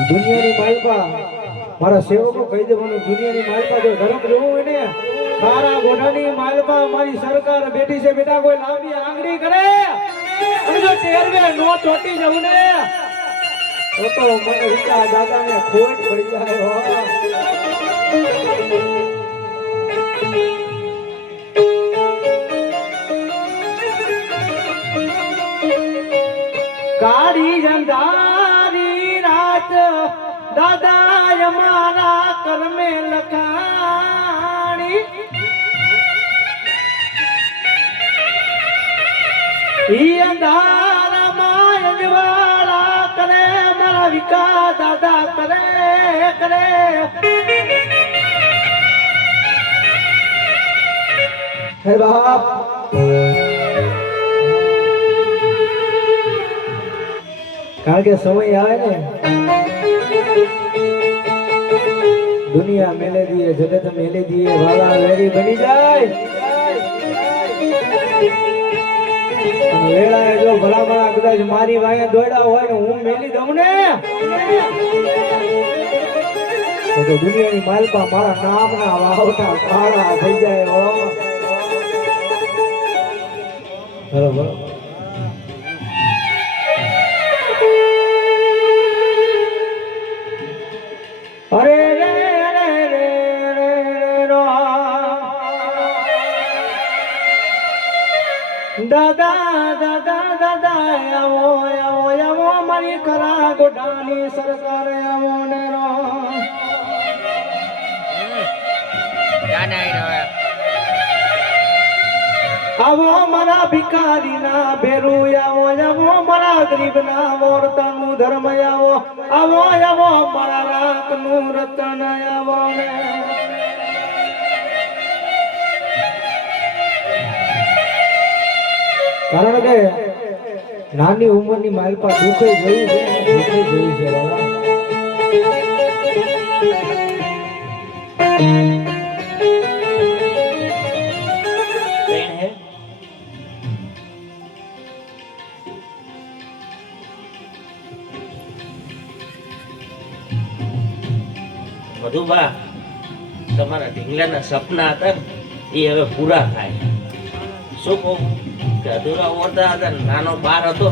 દુનિયાની માલપા મારા સેવકો કહી દેવાનું, દુનિયાની માલપા જો ધર્મ જોવું હોય ને તારા ગોઢાની માલપા મારી સરકાર બેઠી છે બેટા, કોઈ લાંબી આંગળી કરે અને જો ટેરવે નો ચોટી જવું ને તો મને વિકા દાદાને ખોટ પડી જાય હો. કાળી અંધારી રાત દાદા અમારા કર્મે લખાણી, ઈ અંધારામાં અજવાળા કરે મારા વિકા દાદા કરે. હે બાપ કારણ કે સમય આવે ને દુનિયા મેલે દીએ જગત મેલે દીએ વાલા વેરી બની જાય. વેળાએ જો ભલામણા કદાચ મારી વાંહે દોડ્યા હોય ને હું મેલી દઉં ને તો દુનિયાની માલપા મારા નામના વાવટા કાળા થઈ જાય હો. બરોબર. અરે રે રે રે રે રો દાદા દાદા દાદા આવો આવો આવો મારી ખરા ગોડાની સરકાર આવો ને રો. આવો મારા ભિખારી ના ભેરું આવો આવો મારા ગરીબ ના વર્તનું ધર્મ આવો આવો આવો મારા રાત નું રતન આવો ને. કારણ કે નાની ઉંમરની માલપા દુઃખે જોયું છે બાબા. મધુબા તમારા ઢીંગલાના સપના હતા ને એ હવે પૂરા થાય. શું કહું કે અધૂરા ઓરતા હતા, નાનો બાર હતો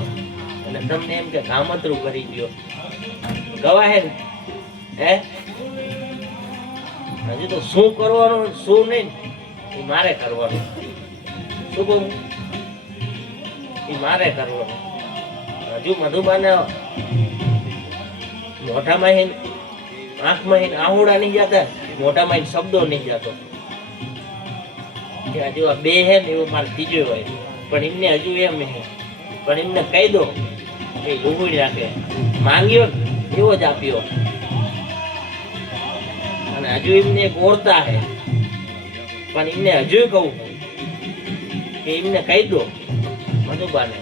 એટલે તમને એમ કે કામતરું કરી ગયો ગવાહે ને હે. હજી તો શું કરવાનું શું નહીં એ મારે કરવાનું. શું કહું એ મારે કરવાનું. હજુ મધુબાને મોઢામાં આંખમાં આહુડા નહીં જતા, મોઢામાં શબ્દો નહીં જતો કે હજુ આ બે હે ને એવો મારે ત્રીજો હોય. પણ એમને હજુ એમ હે, પણ એમને કહી દો એ લુગડી રાખે, માંગ્યો ને એવો જ આપ્યો. અને હજુ એમને એક ઓરતા હે, પણ એમને હજુ કહું કે એમને કહી દો મધુબાને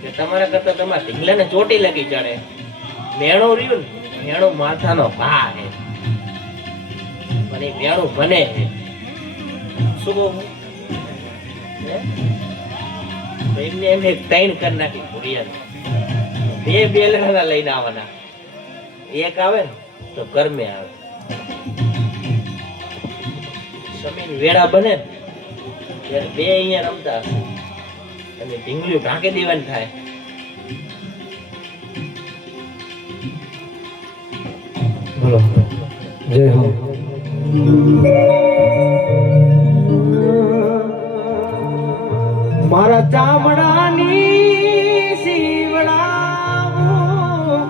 કે તમારા કરતા તમારા ઢીંગલાને ચોટી લગી ચડે. મેણો રહ્યું ને મેણું માથાનો ભા હે, પણ એ મેણું બને હે. શું કહું એમને એમ એક ત્રણ કરી નાખી ભૂરિયાને. બે બેલડા લઈને આવવાના, એક આવે ને તો કર્મે આવે. સમીન વેળા બને ને ત્યારે બે અહીંયા રમતા હશે અને ઢીંગલીઓ ઢાંકી દેવાની થાય. બોલો જય હો. મારા ચામડાની સીવડાવું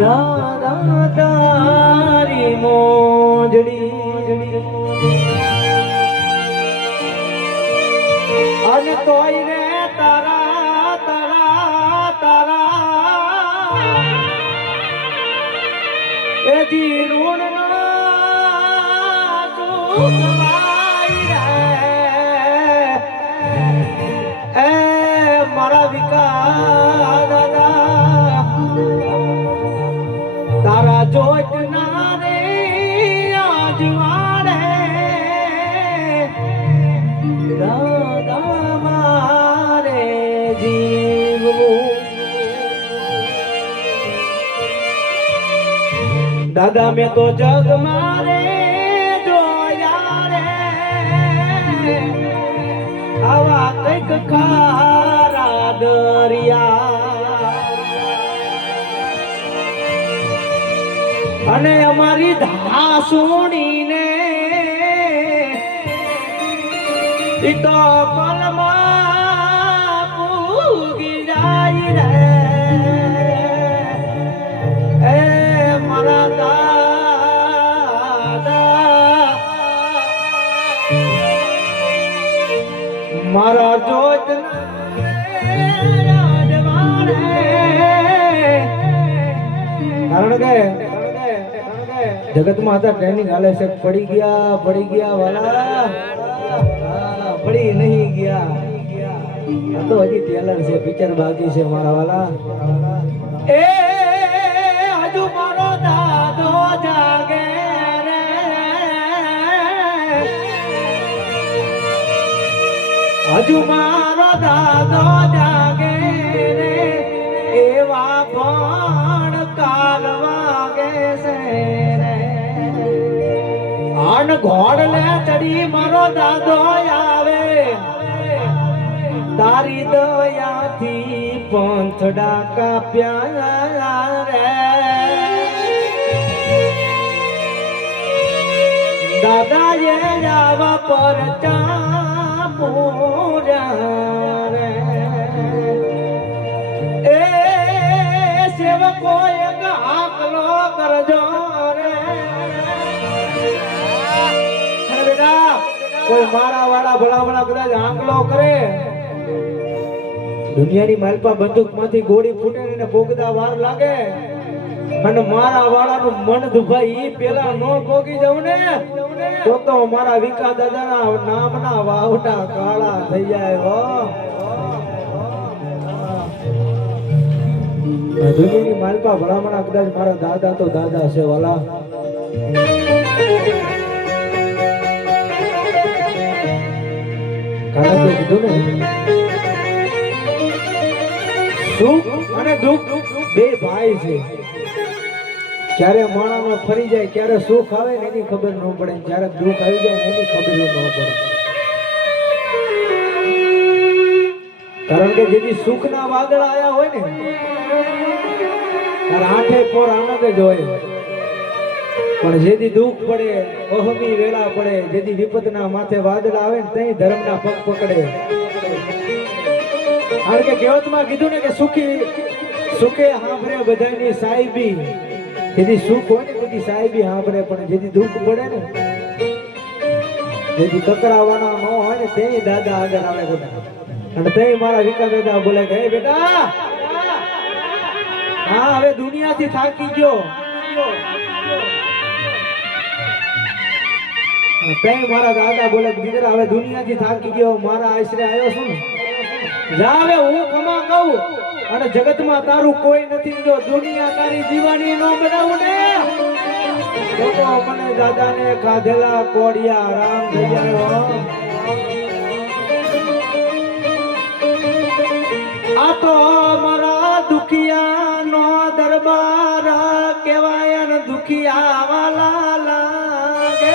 દાદા તારી મોજડી અને તોય રે તારા તારા તારા એ જીરુણ મારા વિકા દાદા જોતના રે આજવાડે દાદા મારે જીવવું દાદા મેં તો જગ મારે જોયા રે આવા કંઈક ખારા દરિયા અને અમારી ધા સુણીને ઈ તો પલમાં પૂગી જાય રે એ મારા દાદા મારા જોત કારણ કે જગતમાં હતા ટ્રેનિંગ હાલે છે પડી ગયા વાલા પડી નહીં ગયા આ તો હજી ટેલર છે પિક્ચર બાકી છે મારા વાલા એ હજુ મારો દાદો જાગે રે હજુ મારો દાદો જાગે રે એવા પણ કાલ વાગે છે રે આન ઘોડલે ચડી મારો દાદો આવે તારી દયાથી પંથડા કાપ્યા રે દાદા એ જાવા પર ચાપુર્યા રે એ સેવકો એક આકલો કરજો રે બેટા કોઈ મારા વાળા ભલા કદાચ આંકલો કરે દુનિયાની માલપા બંદૂક માંથી ગોળી ફૂટે ને ભોગતા વાર લાગે અને મારા વાળાનું મન દુભાઈ ઈ પેલા નો ભોગી જાવ ને તો મારા વિકા દાદાના નામના વાવટા કાળા થઈ જાય હો દુનિયાની માલપા ભલામણા કદાચ મારા દાદા તો દાદા છે વાલા કારણ કે કીધું ને સુખ અને દુઃખ બે ભાઈ છે ક્યારે માણાનો ફરી જાય ક્યારે સુખ આવે ને એની ખબર ન પડે જ્યારે દુઃખ આવી જાય ને એની ખબર ન પડે કારણ કે જેથી સુખના વાદળ આયા હોય ને ત્યારે આઠે પોર આનંદ જ હોય પણ જેથી દુઃખ પડે અહમી વેળા પડે જેથી વિપતના માથે વાદળ આવે ને ત્યાં ધર્મના પગ પકડે કારણ કે કહેવતમાં કીધું ને કે સુખે હાંભરે બધાની સાહેબી જેથી સુખ હોય ને બધી સાહેબી હાંભરે પણ જેથી દુઃખ પડે ને જેથી કકરાવાના ન હોય ને તે દાદા આગળ આવે બધા અને તે મારા વિકા દાદા બોલે કે હે બેટા હા હવે દુનિયાથી થાકી ગયો તે મારા દાદા બોલે દીકરા હવે દુનિયાથી થાકી ગયો મારા આશરે આવ્યો છું ને જા હવે હું કમા કહું અને જગતમાં તારું કોઈ નથી જો દુનિયા તારી દીવાની નો બનાવું ને તો મને દાદાને ખાધેલા કોડિયા રામ થઈ જાય આ તો મારા દુખિયા નો દરબાર કહેવાય ને દુખિયા વાલા લાગે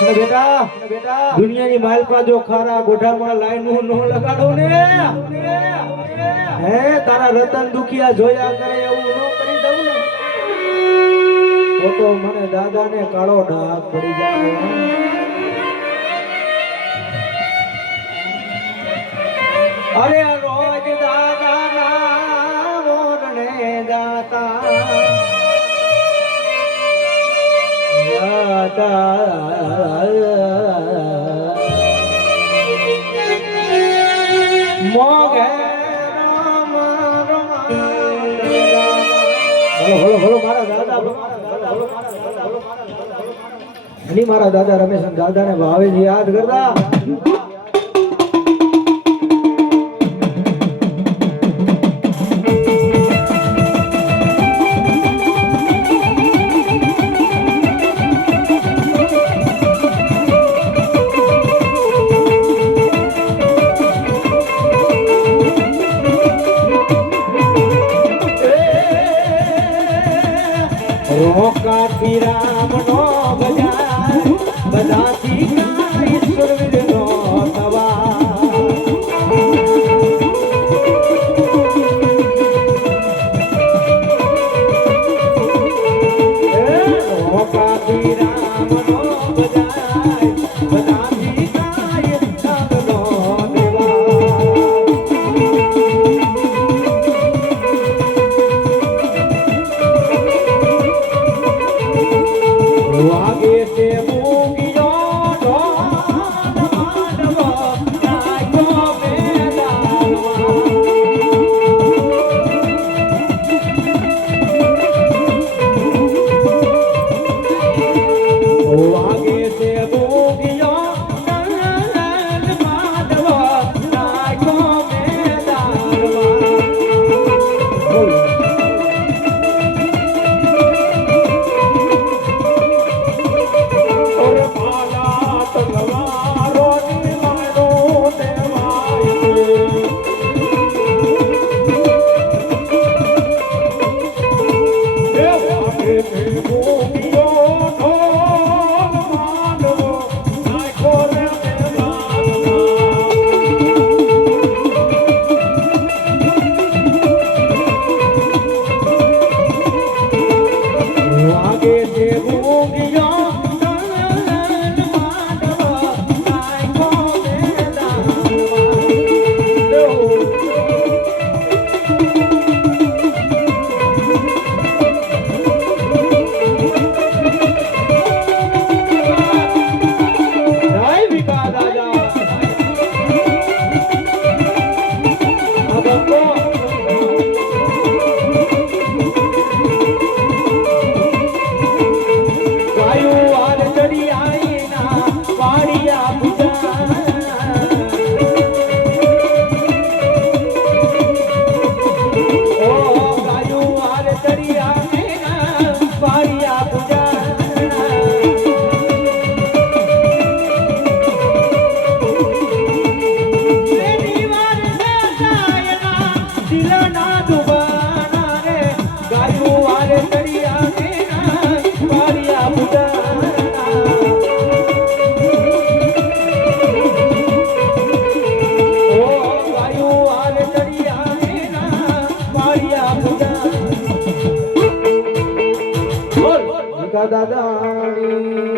બેટા દુનિયાની માલપા જો ખારા ગોઢામાં લાઈનું નો લગાડો ને હે તારા રતન દુખિયા જોયા કરે એવું નો કરી દઉં ને તો મને દાદાને કાળો ડાઘ પડી જાય અરે રોજ દાદાના મોરણે ગાતા મોગે મારા દાદા રમેશ દાદાને ભાવે યાદ કરતા નોકાથી રામનો બજાર બધાથી કાંઈ સુરવીરનો સવાર નોકાથી રામનો બજાર બધાથી કાંઈ સંગનો દેવા વાગે છે મૂંગીયો ઢોલ માંડવો નાખ્યો મેદાનમાં વાગે છે મૂંગીયો ઢોલ માંડવો નાખ્યો મેદાનમાં ઓર પાલા તલવારો ની માનો દેવાય એ વાગે છે મૂંગીયો ઢોલ માંડવો નાખ્યો રે મેદાનમાં વાગે છે મૂંગીયો ઢોલ માંડવો નાખ્યો મેદાનમાં જય વિકા દાદા અબકો ગાયું વાલ ચડી આઈના વાડિયા પૂજા ઓ ગાયું વાલ ચડી આઈના વાડિયા પૂજા એની વાર સાયના દિલના દુબાના રે ગાયું વાલ ચડી આઈના વાડિયા પૂજા ઓ ગાયું વાલ ચડી આઈના વાડિયા પૂજા બોલ દાદાની